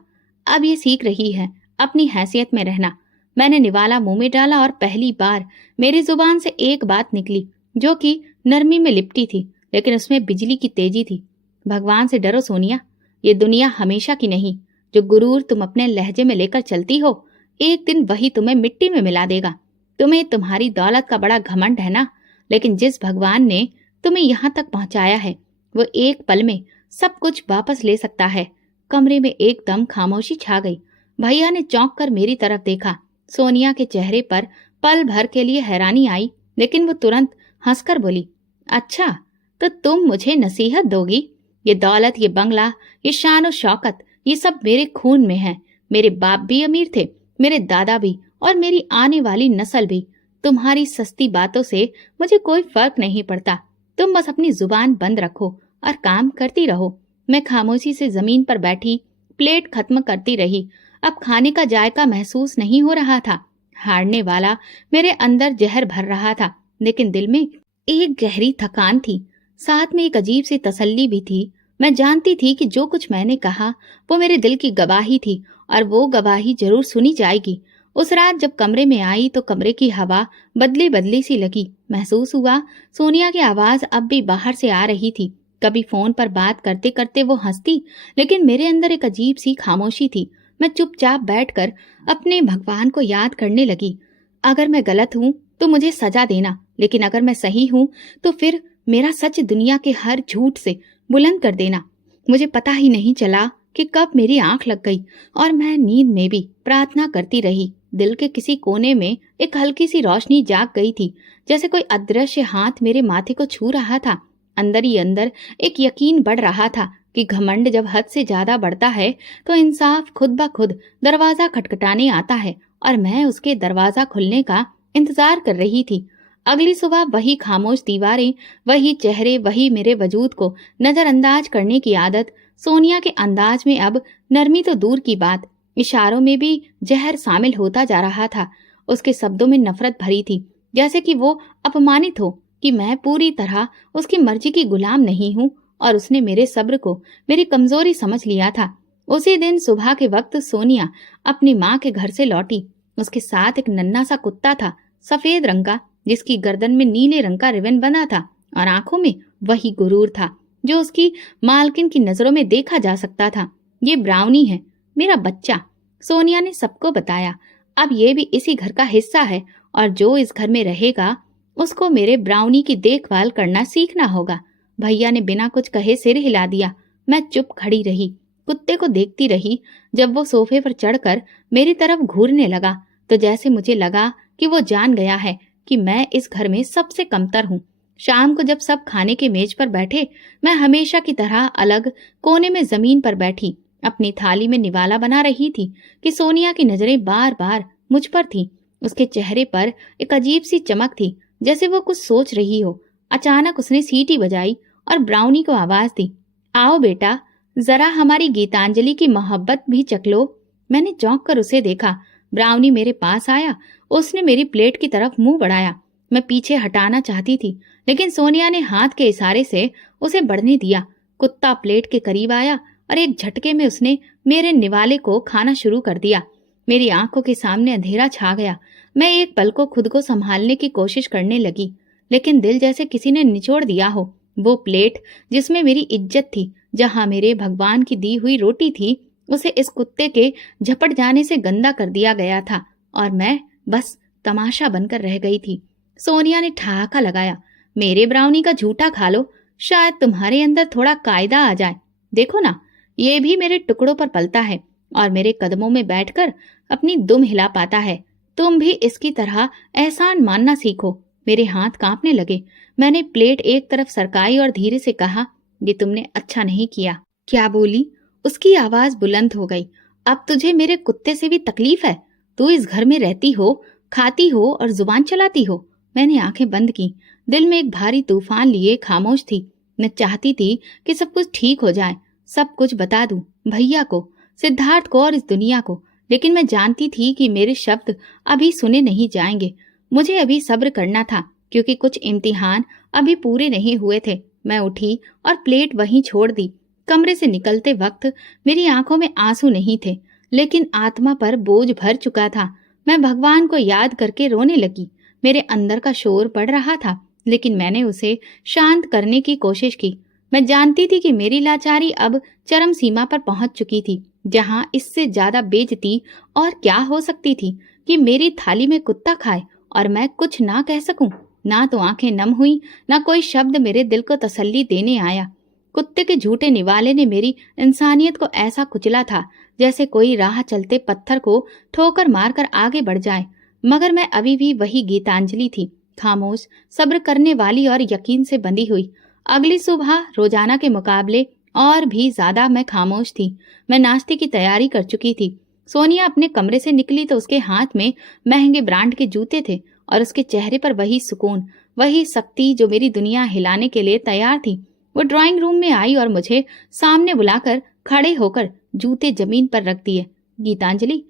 अब ये सीख रही है अपनी हैसियत में रहना। मैंने निवाला मुंह में डाला और पहली बार मेरी जुबान से एक बात निकली जो कि नरमी में लिपटी थी, लेकिन उसमें बिजली की तेजी थी। भगवान से डरो सोनिया, ये दुनिया हमेशा की नहीं। जो गुरूर तुम अपने लहजे में लेकर चलती हो, एक दिन वही तुम्हें मिट्टी में मिला देगा। तुम्हें तुम्हारी दौलत का बड़ा घमंड है ना, लेकिन जिस भगवान ने तुम्हें यहाँ तक पहुंचाया है वो एक पल में सब कुछ वापस ले सकता है। कमरे में एकदम खामोशी छा गई। भैया ने चौंक कर मेरी तरफ देखा। सोनिया के चेहरे पर पल भर के लिए हैरानी आई, लेकिन वो तुरंत हंसकर बोली, अच्छा तो तुम मुझे नसीहत दोगी? ये दौलत, ये बंगला, ये शान और शौकत, ये सब मेरे खून में है। मेरे बाप भी अमीर थे, मेरे दादा भी, और मेरी आने वाली नस्ल भी। तुम्हारी सस्ती बातों से मुझे कोई फर्क नहीं पड़ता। तुम बस अपनी जुबान बंद रखो और काम करती रहो। मैं खामोशी से जमीन पर बैठी प्लेट खत्म करती रही। अब खाने का जायका महसूस नहीं हो रहा था। हारने वाला मेरे अंदर जहर भर रहा था, लेकिन दिल में एक गहरी थकान थी। साथ में एक अजीब सी तसल्ली भी थी। मैं जानती थी कि जो कुछ मैंने कहा वो मेरे दिल की गवाही थी और वो गवाही जरूर सुनी जाएगी। उस रात जब कमरे में आई तो कमरे की हवा बदली बदली सी लगी। महसूस हुआ सोनिया की आवाज अब भी बाहर से आ रही थी। कभी फोन पर बात करते करते वो हंसती, लेकिन मेरे अंदर एक अजीब सी खामोशी थी। मैं चुपचाप बैठकर अपने भगवान को याद करने लगी। अगर मैं गलत हूँ तो मुझे सजा देना, लेकिन अगर मैं सही हूँ तो फिर मेरा सच दुनिया के हर झूठ से बुलंद कर देना। मुझे पता ही नहीं चला कि कब मेरी आंख लग गई और मैं नींद में भी प्रार्थना करती रही। दिल के किसी कोने में एक हल्की सी रोशनी जाग गई थी, जैसे कोई अदृश्य हाथ मेरे माथे को छू रहा था। अंदर ही अंदर एक यकीन बढ़ रहा था कि घमंड जब हद से ज्यादा बढ़ता है तो इंसाफ खुद ब खुद दरवाजा खटखटाने आता है, और मैं उसके दरवाजा खुलने का इंतजार कर रही थी। अगली सुबह वही खामोश दीवारें, वही चेहरे, वही मेरे वजूद को नजरअंदाज करने की आदत। सोनिया के अंदाज में अब नरमी तो दूर की बात, इशारों में भी जहर शामिल होता जा रहा था। उसके शब्दों में नफरत भरी थी, जैसे कि वो अपमानित हो कि मैं पूरी तरह उसकी मर्जी की गुलाम नहीं हूँ, और उसने मेरे सब्र को मेरी कमजोरी समझ लिया था। उसी दिन सुबह के वक्त सोनिया अपनी माँ के घर से लौटी। उसके साथ एक नन्हा सा कुत्ता था, सफेद रंग का, जिसकी गर्दन में नीले रंग का रिबन बंधा था और आंखों में वही गुरूर था जो उसकी मालकिन की नजरों में देखा जा सकता था। ये ब्राउनी है, मेरा बच्चा, सोनिया ने सबको बताया। अब ये भी इसी घर का हिस्सा है और जो इस घर में रहेगा उसको मेरे ब्राउनी की देखभाल करना सीखना होगा। भैया ने बिना कुछ कहे सिर हिला दिया। मैं चुप खड़ी रही, कुत्ते को देखती रही। जब वो सोफे पर चढ़कर मेरी तरफ घूरने लगा तो जैसे मुझे लगा कि वो जान गया है कि मैं इस घर में सबसे कमतर हूँ। शाम को जब सब खाने के मेज पर बैठे, मैं हमेशा की तरह अलग कोने में जमीन पर बैठी अपनी थाली में निवाला बना रही थी कि सोनिया की नजरें बार बार मुझ पर थी। उसके चेहरे पर एक अजीब सी चमक थी, जैसे वो कुछ सोच रही हो। अचानक उसने सीटी बजाई और ब्राउनी को आवाज दी, आओ बेटा, जरा हमारी गीतांजलि की मोहब्बत भी चख लो। मैंने चौंक कर उसे देखा। ब्राउनी मेरे पास आया। उसने मेरी प्लेट की तरफ मुंह बढ़ाया। मैं पीछे हटाना चाहती थी, लेकिन सोनिया ने हाथ के इशारे से उसे बढ़ने दिया। कुत्ता प्लेट के करीब आया और एक झटके में उसने मेरे निवाले को खाना शुरू कर दिया। मेरी आंखों के सामने अंधेरा छा गया। मैं एक पल को खुद को संभालने की कोशिश करने लगी, लेकिन दिल जैसे किसी ने निचोड़ दिया हो। वो प्लेट जिसमें मेरी इज्जत थी, जहां मेरे भगवान की दी हुई रोटी थी, उसे इस कुत्ते के झपट जाने से गंदा कर दिया गया था और मैं बस तमाशा बनकर रह गई थी। सोनिया ने ठहाका लगाया, मेरे ब्राउनी का झूठा खा लो, शायद तुम्हारे अंदर थोड़ा कायदा आ जाए। देखो ना, ये भी मेरे टुकड़ों पर पलता है और मेरे कदमों में बैठकर अपनी दुम हिला पाता है। तुम भी इसकी तरह एहसान मानना सीखो। मेरे हाथ कांपने लगे। मैंने प्लेट एक तरफ सरकाई और धीरे से कहा, ये तुमने अच्छा नहीं किया। क्या बोली? उसकी आवाज बुलंद हो गई। अब तुझे मेरे कुत्ते से भी तकलीफ है? तू इस घर में रहती हो, खाती हो और जुबान चलाती हो। मैंने आंखें बंद की। दिल में एक भारी तूफान लिए खामोश थी। मैं चाहती थी कि सब कुछ ठीक हो जाए, सब कुछ बता दूं भैया को, सिद्धार्थ को और इस दुनिया को, लेकिन मैं जानती थी कि मेरे शब्द अभी सुने नहीं जाएंगे। मुझे अभी सब्र करना था, क्योंकि कुछ इम्तिहान अभी पूरे नहीं हुए थे। मैं उठी और प्लेट वहीं छोड़ दी। कमरे से निकलते वक्त मेरी आंखों में आंसू नहीं थे, लेकिन आत्मा पर बोझ भर चुका था। मैं भगवान को याद करके रोने लगी। मेरे अंदर का शोर बढ़ रहा था, लेकिन मैंने उसे शांत करने की कोशिश की। मैं जानती थी कि मेरी लाचारी अब चरम सीमा पर पहुंच चुकी थी, जहां इससे ज्यादा बेइज्जती और क्या हो सकती थी कि मेरी थाली में कुत्ता खाए और मैं कुछ ना कह सकूं। ना तो आंखें नम हुई, ना कोई शब्द मेरे दिल को तसल्ली देने आया। कुत्ते के झूठे निवाले ने मेरी इंसानियत को ऐसा कुचला था, जैसे कोई राह चलते पत्थर को ठोकर मारकर आगे बढ़ जाए। मगर मैं अभी भी वही गीतांजलि थी, खामोश, सब्र करने वाली और यकीन से बंधी हुई। अगली सुबह रोजाना के मुकाबले और भी ज्यादा मैं खामोश थी। मैं नाश्ते की तैयारी कर चुकी थी। सोनिया अपने कमरे से निकली तो उसके हाथ में महंगे ब्रांड के जूते थे और उसके चेहरे पर वही सुकून, वही शक्ति जो मेरी दुनिया हिलाने के लिए तैयार थी। वो ड्राइंग रूम में आई और मुझे सामने बुलाकर खड़े होकर जूते जमीन पर रख दिए। गीतांजलि,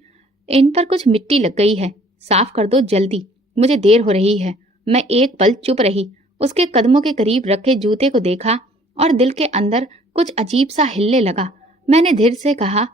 इन पर कुछ मिट्टी लग गई है, साफ कर दो जल्दी, मुझे देर हो रही है। मैं एक पल चुप रही। उसके कदमों के करीब रखे जूते को देखा और दिल के अंदर कुछ अजीब सा हिलने लगा। मैंने धीरे से कहा,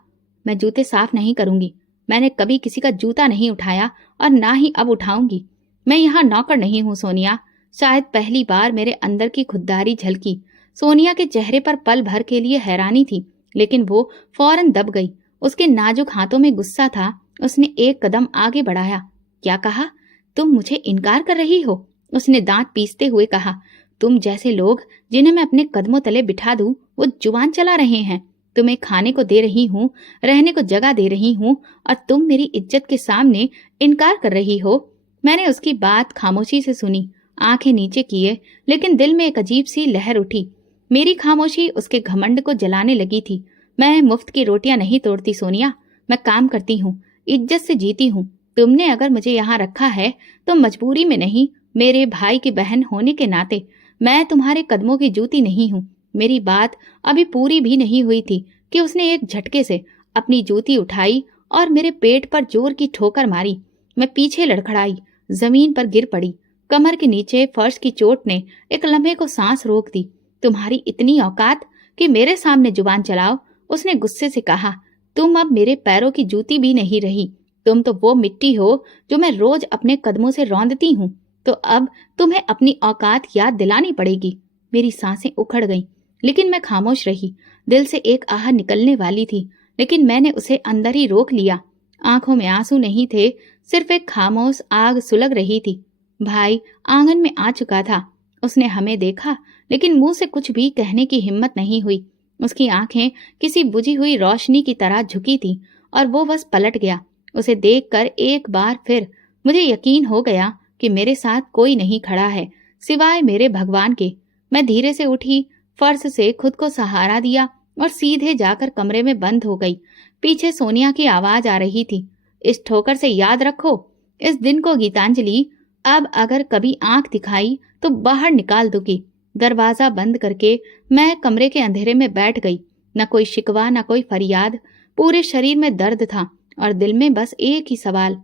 मैं जूते साफ नहीं करूंगी। मैंने कभी किसी का जूता नहीं उठाया और ना ही अब उठाऊंगी। मैं यहाँ नौकर नहीं हूँ सोनिया। शायद पहली बार मेरे अंदर की खुददारी झलकी। सोनिया के चेहरे पर पल भर के लिए हैरानी थी, लेकिन वो फौरन दब गई। उसके नाजुक हाथों में गुस्सा था। उसने एक कदम आगे बढ़ाया। क्या कहा? तुम मुझे इनकार कर रही हो? उसने दांत पीसते हुए कहा। तुम जैसे लोग जिन्हें मैं अपने कदमों तले बिठा दूं, वो जुबान चला रहे हैं। तुम्हें खाने को दे रही हूँ, रहने को जगह दे रही हूँ, और तुम मेरी इज्जत के सामने इनकार कर रही हो। मैंने उसकी बात खामोशी से सुनी, आंखें नीचे किए, लेकिन दिल में एक अजीब सी लहर उठी। मेरी खामोशी उसके घमंड को जलाने लगी थी। मैं मुफ्त की रोटियां नहीं तोड़ती सोनिया, मैं काम करती हूँ, इज्जत से जीती हूँ। तुमने अगर मुझे यहाँ रखा है तो मजबूरी में नहीं, मेरे भाई की बहन होने के नाते। मैं तुम्हारे कदमों की जूती नहीं हूँ। मेरी बात अभी पूरी भी नहीं हुई थी कि उसने एक झटके से अपनी जूती उठाई और मेरे पेट पर जोर की ठोकर मारी। मैं पीछे लड़खड़ाई, जमीन पर गिर पड़ी। कमर के नीचे फर्श की चोट ने एक लम्हे को सांस रोक दी। तुम्हारी इतनी औकात कि मेरे सामने जुबान चलाओ? उसने गुस्से से कहा। तुम अब मेरे पैरों की जूती भी नहीं रही। तुम तो वो मिट्टी हो जो मैं रोज अपने कदमों से रौंदती हूँ। तो अब तुम्हें अपनी औकात याद दिलानी पड़ेगी। मेरी सांसें उखड़ गईं, लेकिन मैं खामोश रही। दिल से एक आह निकलने वाली थी, लेकिन मैंने उसे अंदर ही रोक लिया। आंखों में आंसू नहीं थे, सिर्फ एक खामोश आग सुलग रही थी। भाई आंगन में आ चुका था। उसने हमें देखा, लेकिन मुंह से कुछ भी कहने की हिम्मत नहीं हुई। उसकी आंखें किसी बुझी हुई रोशनी की तरह झुकी थी और वो बस पलट गया। उसे देखकर एक बार फिर मुझे यकीन हो गया कि मेरे साथ कोई नहीं खड़ा है सिवाय मेरे भगवान के। मैं धीरे से उठी, फर्श से खुद को सहारा दिया और सीधे जाकर कमरे में बंद हो गई। पीछे सोनिया की आवाज आ रही थी। इस ठोकर से याद रखो इस दिन को गीतांजलि। अब अगर कभी आंख दिखाई तो बाहर निकाल दूंगी। दरवाजा बंद करके मैं कमरे के अंधेरे में बैठ गई। न कोई शिकवा न कोई फरियाद, पूरे शरीर में दर्द था और दिल में बस एक ही सवाल,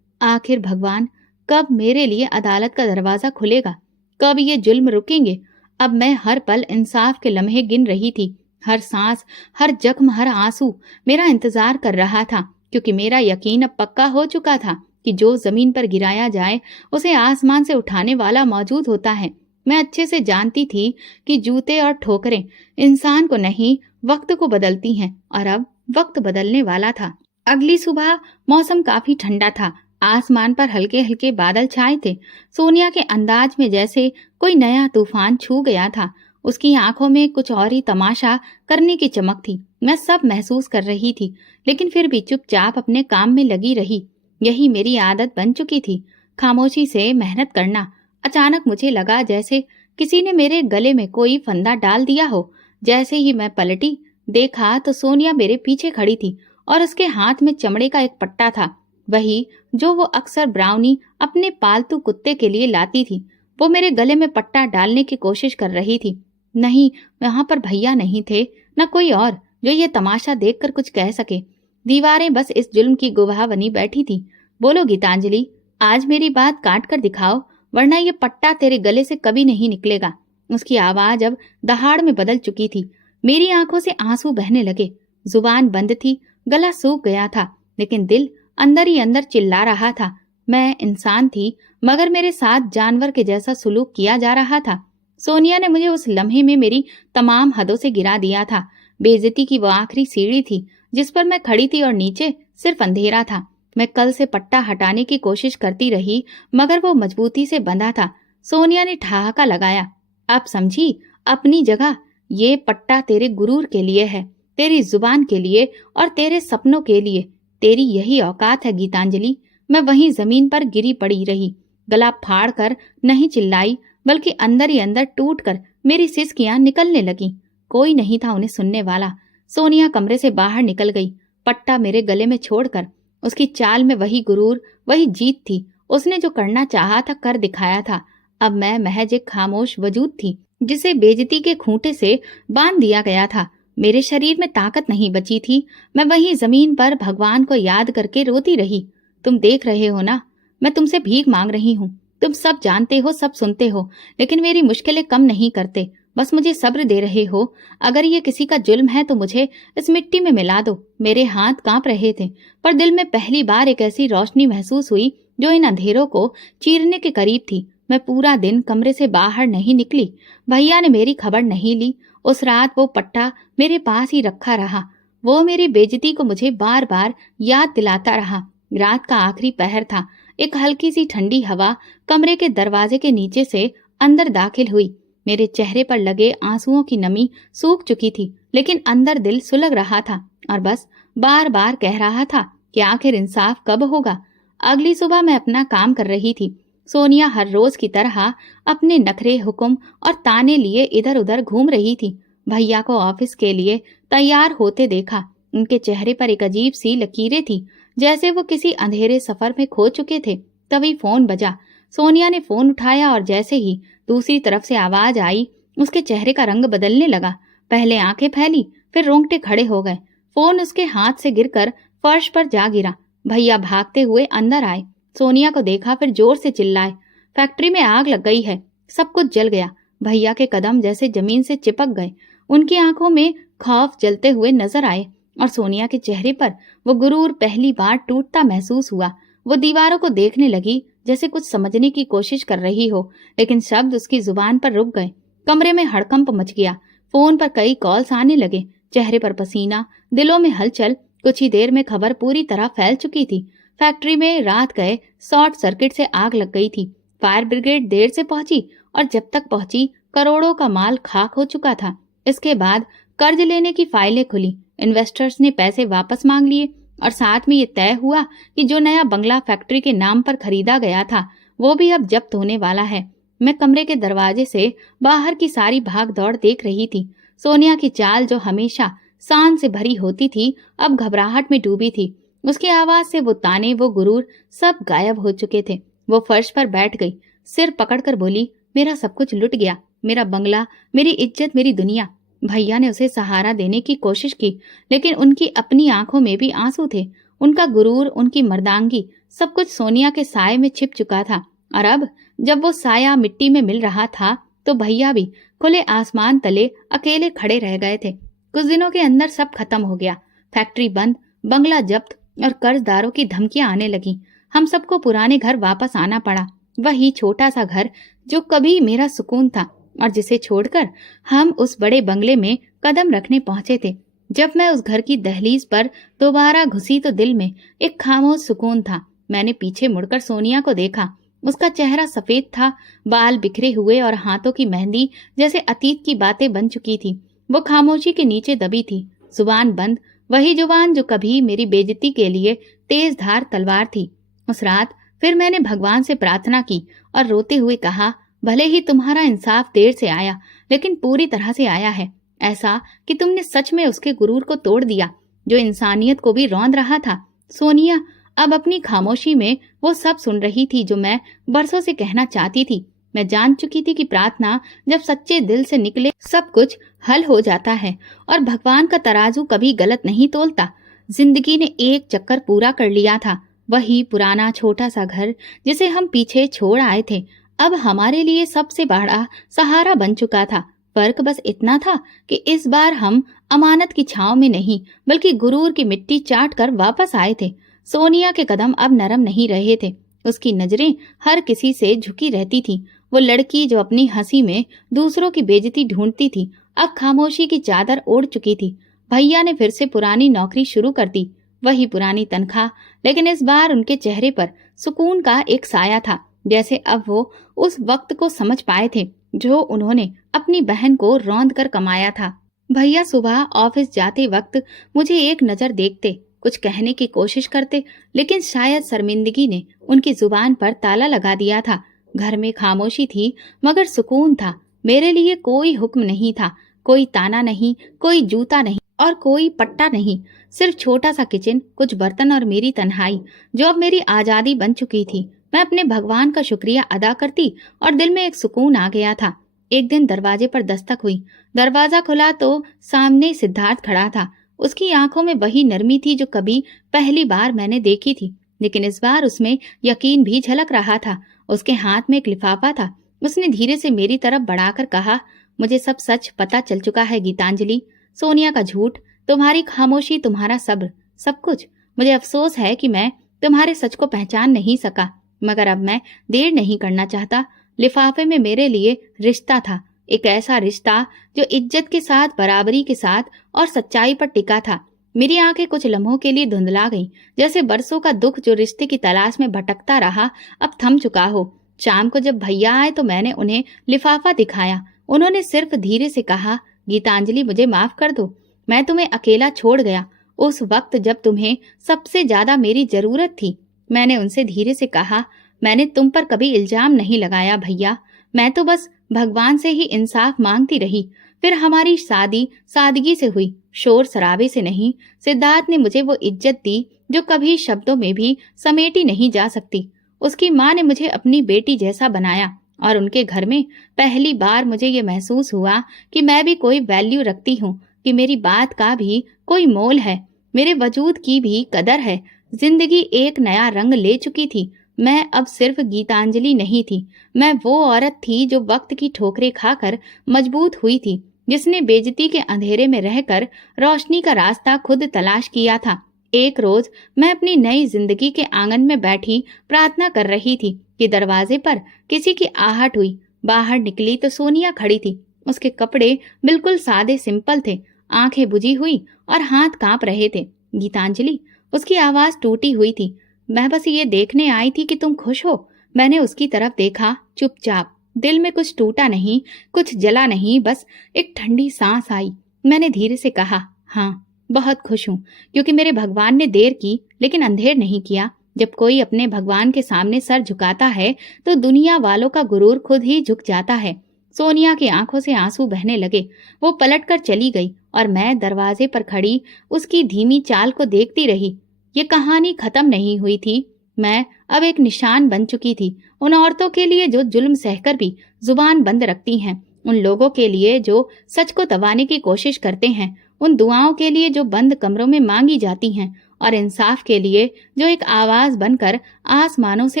आखिर भगवान कब मेरे लिए अदालत का दरवाजा खुलेगा, कब ये जुल्म रुकेंगे। अब मैं हर पल इंसाफ के लम्हे गिन रही थी। हर सांस, हर जख्म, हर आंसू मेरा इंतजार कर रहा था, क्योंकि मेरा यकीन अब पक्का हो चुका था कि जो जमीन पर गिराया जाए उसे आसमान से उठाने वाला मौजूद होता है। मैं अच्छे से जानती थी कि जूते और ठोकरें इंसान को नहीं, वक्त को बदलती हैं, और अब वक्त बदलने वाला था। अगली सुबह मौसम काफी ठंडा था। आसमान पर हल्के हल्के बादल छाए थे। सोनिया के अंदाज में जैसे कोई नया तूफान छू गया था। उसकी आंखों में कुछ और ही तमाशा करने की चमक थी। मैं सब महसूस कर रही थी, लेकिन फिर भी चुपचाप अपने काम में लगी रही। यही मेरी आदत बन चुकी थी, खामोशी से मेहनत करना। अचानक मुझे लगा जैसे किसी ने मेरे गले में कोई फंदा डाल दिया हो। जैसे ही मैं पलटी, देखा तो सोनिया मेरे पीछे खड़ी थी और उसके हाथ में चमड़े का एक पट्टा था, वही जो वो अक्सर ब्राउनी अपने पालतू कुत्ते के लिए लाती थी। वो मेरे गले में पट्टा डालने की कोशिश कर रही थी। नहीं, वहां पर भैया नहीं थे, न कोई और जो ये तमाशा देखकर कुछ कह सके। दीवारें बस इस जुल्म की गवाह बनी बैठी थी। बोलो गीतांजलि, आज मेरी बात काट कर दिखाओ, वरना ये पट्टा तेरे गले से कभी नहीं निकलेगा। उसकी आवाज अब दहाड़ में बदल चुकी थी। मेरी आंखों से आंसू बहने लगे। जुबान बंद थी, गला सूख गया था, लेकिन दिल अंदर ही अंदर चिल्ला रहा था। मैं इंसान थी, मगर मेरे साथ जानवर के जैसा सुलूक किया जा रहा था। सोनिया ने मुझे उस लम्हे में मेरी तमाम हदों से गिरा दिया था। बेइज्जती की वो आखिरी सीढ़ी थी जिस पर मैं खड़ी थी, और नीचे सिर्फ अंधेरा था। मैं कल से पट्टा हटाने की कोशिश करती रही, मगर वो मजबूती से बंधा था। सोनिया ने ठहाका लगाया। अब समझी अपनी जगह। ये पट्टा तेरे गुरूर के लिए है, तेरी जुबान के लिए और तेरे सपनों के लिए। तेरी यही औकात है गीतांजलि। मैं वहीं जमीन पर गिरी पड़ी रही। गला फाड़ कर नहीं चिल्लाई, बल्कि अंदर ही अंदर टूट कर मेरी सिसकियां निकलने लगी। कोई नहीं था उन्हें सुनने वाला। सोनिया कमरे से बाहर निकल गई, पट्टा मेरे गले में छोड़कर। उसकी चाल में वही गुरूर, वही जीत थी। उसने जो करना चाहा था कर दिखाया था। अब मैं महज एक खामोश वजूद थी, जिसे बेइज्जती के खूंटे से बांध दिया गया था। मेरे शरीर में ताकत नहीं बची थी। मैं वहीं जमीन पर भगवान को याद करके रोती रही। तुम देख रहे हो ना, मैं तुमसे भीख मांग रही हूँ। तुम सब जानते हो, सब सुनते हो, लेकिन मेरी मुश्किलें कम नहीं करते। बस मुझे सब्र दे रहे हो। अगर ये किसी का जुल्म है तो मुझे इस मिट्टी में मिला दो। मेरे हाथ कांप रहे थे, पर दिल में पहली बार एक ऐसी रोशनी महसूस हुई जो इन अंधेरों को चीरने के करीब थी। मैं पूरा दिन कमरे से बाहर नहीं निकली। भैया ने मेरी खबर नहीं ली। उस रात वो पट्टा मेरे पास ही रखा रहा। वो मेरी बेइज्जती को मुझे बार बार याद दिलाता रहा। रात का आखिरी पहर था। एक हल्की सी ठंडी हवा कमरे के दरवाजे के नीचे से अंदर दाखिल हुई। मेरे चेहरे पर लगे आंसुओं की नमी सूख चुकी थी, लेकिन अंदर दिल सुलग रहा था और बस बार बार कह रहा था कि आखिर इंसाफ कब होगा। अगली सुबह मैं अपना काम कर रही थी। सोनिया हर रोज की तरह अपने नखरे, हुक्म और ताने लिए इधर उधर घूम रही थी। भैया को ऑफिस के लिए तैयार होते देखा। उनके चेहरे पर एक अजीब सी लकीरें थी, जैसे वो किसी अंधेरे सफर में खो चुके थे। तभी फोन बजा। सोनिया ने फोन उठाया और जैसे ही दूसरी तरफ से आवाज आई, उसके चेहरे का रंग बदलने लगा। पहले आंखें फैली, फिर रोंगटे खड़े हो गए। फोन उसके हाथ से गिरकर फर्श पर जा गिरा। भैया भागते हुए अंदर आए। सोनिया को देखा, फिर जोर से चिल्लाए, फैक्ट्री में आग लग गई है, सब कुछ जल गया। भैया के कदम जैसे जमीन से चिपक गए। उनकी आंखों में खौफ जलते हुए नजर आए और सोनिया के चेहरे पर वो गुरूर पहली बार टूटता महसूस हुआ। वो दीवारों को देखने लगी, जैसे कुछ समझने की कोशिश कर रही हो, लेकिन शब्द उसकी जुबान पर रुक गए। कमरे में हड़कंप मच गया। फोन पर कई कॉल्स आने लगे। चेहरे पर पसीना, दिलों में हलचल। कुछ ही देर में खबर पूरी तरह फैल चुकी थी। फैक्ट्री में रात गए शॉर्ट सर्किट से आग लग गई थी। फायर ब्रिगेड देर से पहुंची और जब तक पहुंची करोड़ों का माल खाक हो चुका था। इसके बाद कर्ज लेने की फाइलें खुली। इन्वेस्टर्स ने पैसे वापस मांग लिए और साथ में ये तय हुआ कि जो नया बंगला फैक्ट्री के नाम पर खरीदा गया था वो भी अब जब्त होने वाला है। मैं कमरे के दरवाजे से बाहर की सारी भाग दौड़ देख रही थी। सोनिया की चाल जो हमेशा शान से भरी होती थी, अब घबराहट में डूबी थी। उसकी आवाज से वो ताने, वो गुरूर सब गायब हो चुके थे। वो फर्श पर बैठ गई, सिर पकड़कर बोली, मेरा सब कुछ लुट गया, मेरा बंगला, मेरी इज्जत, मेरी दुनिया। भैया ने उसे सहारा देने की कोशिश की, लेकिन उनकी अपनी आंखों में भी आंसू थे। उनका गुरूर, उनकी मर्दांगी, सब कुछ सोनिया के साये में छिप चुका था। और अब जब वो साया मिट्टी में मिल रहा था, तो भैया भी खुले आसमान तले अकेले खड़े रह गए थे। कुछ दिनों के अंदर सब खत्म हो गया। फैक्ट्री बंद, बंगला जब्त और कर्जदारों की धमकियां आने लगी। हम सबको पुराने घर वापस आना पड़ा, वही छोटा सा घर जो कभी मेरा सुकून था और जिसे छोड़कर हम उस बड़े बंगले में कदम रखने पहुंचे थे। जब मैं उस घर की दहलीज पर दोबारा घुसी तो दिल में एक खामोश सुकून था। मैंने पीछे मुड़कर सोनिया को देखा। उसका चेहरा सफेद था, बाल बिखरे हुए और हाथों की मेहंदी जैसे अतीत की बातें बन चुकी थी। वो खामोशी के नीचे दबी थी, जुबान बंद, वही जुबान जो कभी मेरी बेइज्जती के लिए तेज धार तलवार थी। उस रात फिर मैंने भगवान से प्रार्थना की और रोते हुए कहा, भले ही तुम्हारा इंसाफ देर से आया, लेकिन पूरी तरह से आया है। ऐसा कि तुमने सच में उसके गुरूर को तोड़ दिया, जो इंसानियत को भी रौंद रहा था। सोनिया अब अपनी खामोशी में वो सब सुन रही थी जो मैं बरसों से कहना चाहती थी। मैं जान चुकी थी कि प्रार्थना जब सच्चे दिल से निकले, सब कुछ हल हो जाता है और भगवान का तराजू कभी गलत नहीं तोलता। जिंदगी ने एक चक्कर पूरा कर लिया था। वही पुराना छोटा सा घर जिसे हम पीछे छोड़ आए थे, अब हमारे लिए सबसे बड़ा सहारा बन चुका था। फर्क बस इतना था कि इस बार हम अमानत की छांव में नहीं, बल्कि गुरूर की मिट्टी चाट कर वापस आए थे। सोनिया के कदम अब नरम नहीं रहे थे। उसकी नजरें हर किसी से झुकी रहती थी। वो लड़की जो अपनी हंसी में दूसरों की बेइज्जती ढूंढती थी, अब खामोशी की चादर ओढ़ चुकी थी। भैया ने फिर से पुरानी नौकरी शुरू कर दी, वही पुरानी तनख्वाह, लेकिन इस बार उनके चेहरे पर सुकून का एक साया था, जैसे अब वो उस वक्त को समझ पाए थे जो उन्होंने अपनी बहन को रौंद कर कमाया था। भैया सुबह ऑफिस जाते वक्त मुझे एक नजर देखते, कुछ कहने की कोशिश करते, लेकिन शायद शर्मिंदगी ने उनकी जुबान पर ताला लगा दिया था। घर में खामोशी थी, मगर सुकून था। मेरे लिए कोई हुक्म नहीं था, कोई ताना नहीं, कोई जूता नहीं और कोई पट्टा नहीं। सिर्फ छोटा सा किचन, कुछ बर्तन और मेरी तन्हाई, जो अब मेरी आजादी बन चुकी थी। मैं अपने भगवान का शुक्रिया अदा करती और दिल में एक सुकून आ गया था। एक दिन दरवाजे पर दस्तक हुई। दरवाजा खुला तो सामने सिद्धार्थ खड़ा था। उसकी आंखों में वही नरमी थी जो कभी पहली बार मैंने देखी थी, लेकिन इस बार उसमें यकीन भी झलक रहा था। उसके हाथ में एक लिफाफा था। उसने धीरे से मेरी तरफ बढ़ाकर कहा, मुझे सब सच पता चल चुका है गीतांजलि। सोनिया का झूठ, तुम्हारी खामोशी, तुम्हारा सब्र, सब कुछ। मुझे अफसोस है कि मैं तुम्हारे सच को पहचान नहीं सका, मगर अब मैं देर नहीं करना चाहता। लिफाफे में मेरे लिए रिश्ता था, एक ऐसा रिश्ता जो इज्जत के साथ, बराबरी के साथ और सच्चाई पर टिका था। मेरी आंखें कुछ लम्हों के लिए धुंधला गईं, जैसे बरसों का दुख जो रिश्ते की तलाश में भटकता रहा अब थम चुका हो। शाम को जब भैया आए तो मैंने उन्हें लिफाफा दिखाया। उन्होंने सिर्फ धीरे से कहा, गीतांजलि मुझे माफ कर दो, मैं तुम्हें अकेला छोड़ गया उस वक्त जब तुम्हें सबसे ज्यादा मेरी जरूरत थी। मैंने उनसे धीरे से कहा, मैंने तुम पर कभी इल्जाम नहीं लगाया भैया, मैं तो बस भगवान से ही इंसाफ मांगती रही। फिर हमारी शादी सादगी से हुई, शोर शराबे से नहीं। सिद्धार्थ ने मुझे वो इज्जत दी जो कभी शब्दों में भी समेटी नहीं जा सकती। उसकी माँ ने मुझे अपनी बेटी जैसा बनाया और उनके घर में पहली बार मुझे ये महसूस हुआ कि मैं भी कोई वैल्यू रखती हूँ, कि मेरी बात का भी कोई मोल है, मेरे वजूद की भी कदर है। जिंदगी एक नया रंग ले चुकी थी। मैं अब सिर्फ गीतांजलि नहीं थी, मैं वो औरत थी जो वक्त की ठोकरें खाकर मजबूत हुई थी, जिसने बेइज्जती के अंधेरे में रहकर रोशनी का रास्ता खुद तलाश किया था। एक रोज मैं अपनी नई जिंदगी के आंगन में बैठी प्रार्थना कर रही थी कि दरवाजे पर किसी की आहट हुई। बाहर निकली तो सोनिया खड़ी थी। उसके कपड़े बिल्कुल सादे सिंपल थे, आंखें बुझी हुई और हाथ कांप रहे थे। गीतांजलि, उसकी आवाज टूटी हुई थी, मैं बस ये देखने आई थी कि तुम खुश हो। मैंने उसकी तरफ देखा, चुपचाप। दिल में कुछ टूटा नहीं, कुछ जला नहीं, बस एक ठंडी सांस आई। मैंने धीरे से कहा, हाँ बहुत खुश हूँ, क्योंकि मेरे भगवान ने देर की लेकिन अंधेर नहीं किया। जब कोई अपने भगवान के सामने सर झुकाता है तो दुनिया वालों का गुरूर खुद ही झुक जाता है। सोनिया की आंखों से आंसू बहने लगे। वो पलटकर चली गई और मैं दरवाजे पर खड़ी उसकी धीमी चाल को देखती रही। ये कहानी खत्म नहीं हुई थी। मैं अब एक निशान बन चुकी थी, उन औरतों के लिए जो जुल्म सहकर भी जुबान बंद रखती हैं, उन लोगों के लिए जो सच को दबाने की कोशिश करते हैं, उन दुआओं के लिए जो बंद कमरों में मांगी जाती हैं, और इंसाफ के लिए जो एक आवाज बनकर आसमानों से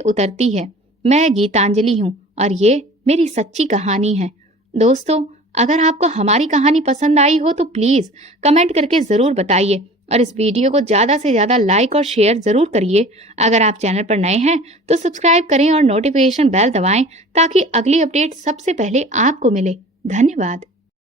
उतरती है। मैं गीतांजलि हूँ और ये मेरी सच्ची कहानी है। दोस्तों, अगर आपको हमारी कहानी पसंद आई हो तो प्लीज कमेंट करके जरूर बताइए और इस वीडियो को ज्यादा से ज्यादा लाइक और शेयर जरूर करिए। अगर आप चैनल पर नए हैं तो सब्सक्राइब करें और नोटिफिकेशन बेल दबाएं ताकि अगली अपडेट सबसे पहले आपको मिले। धन्यवाद।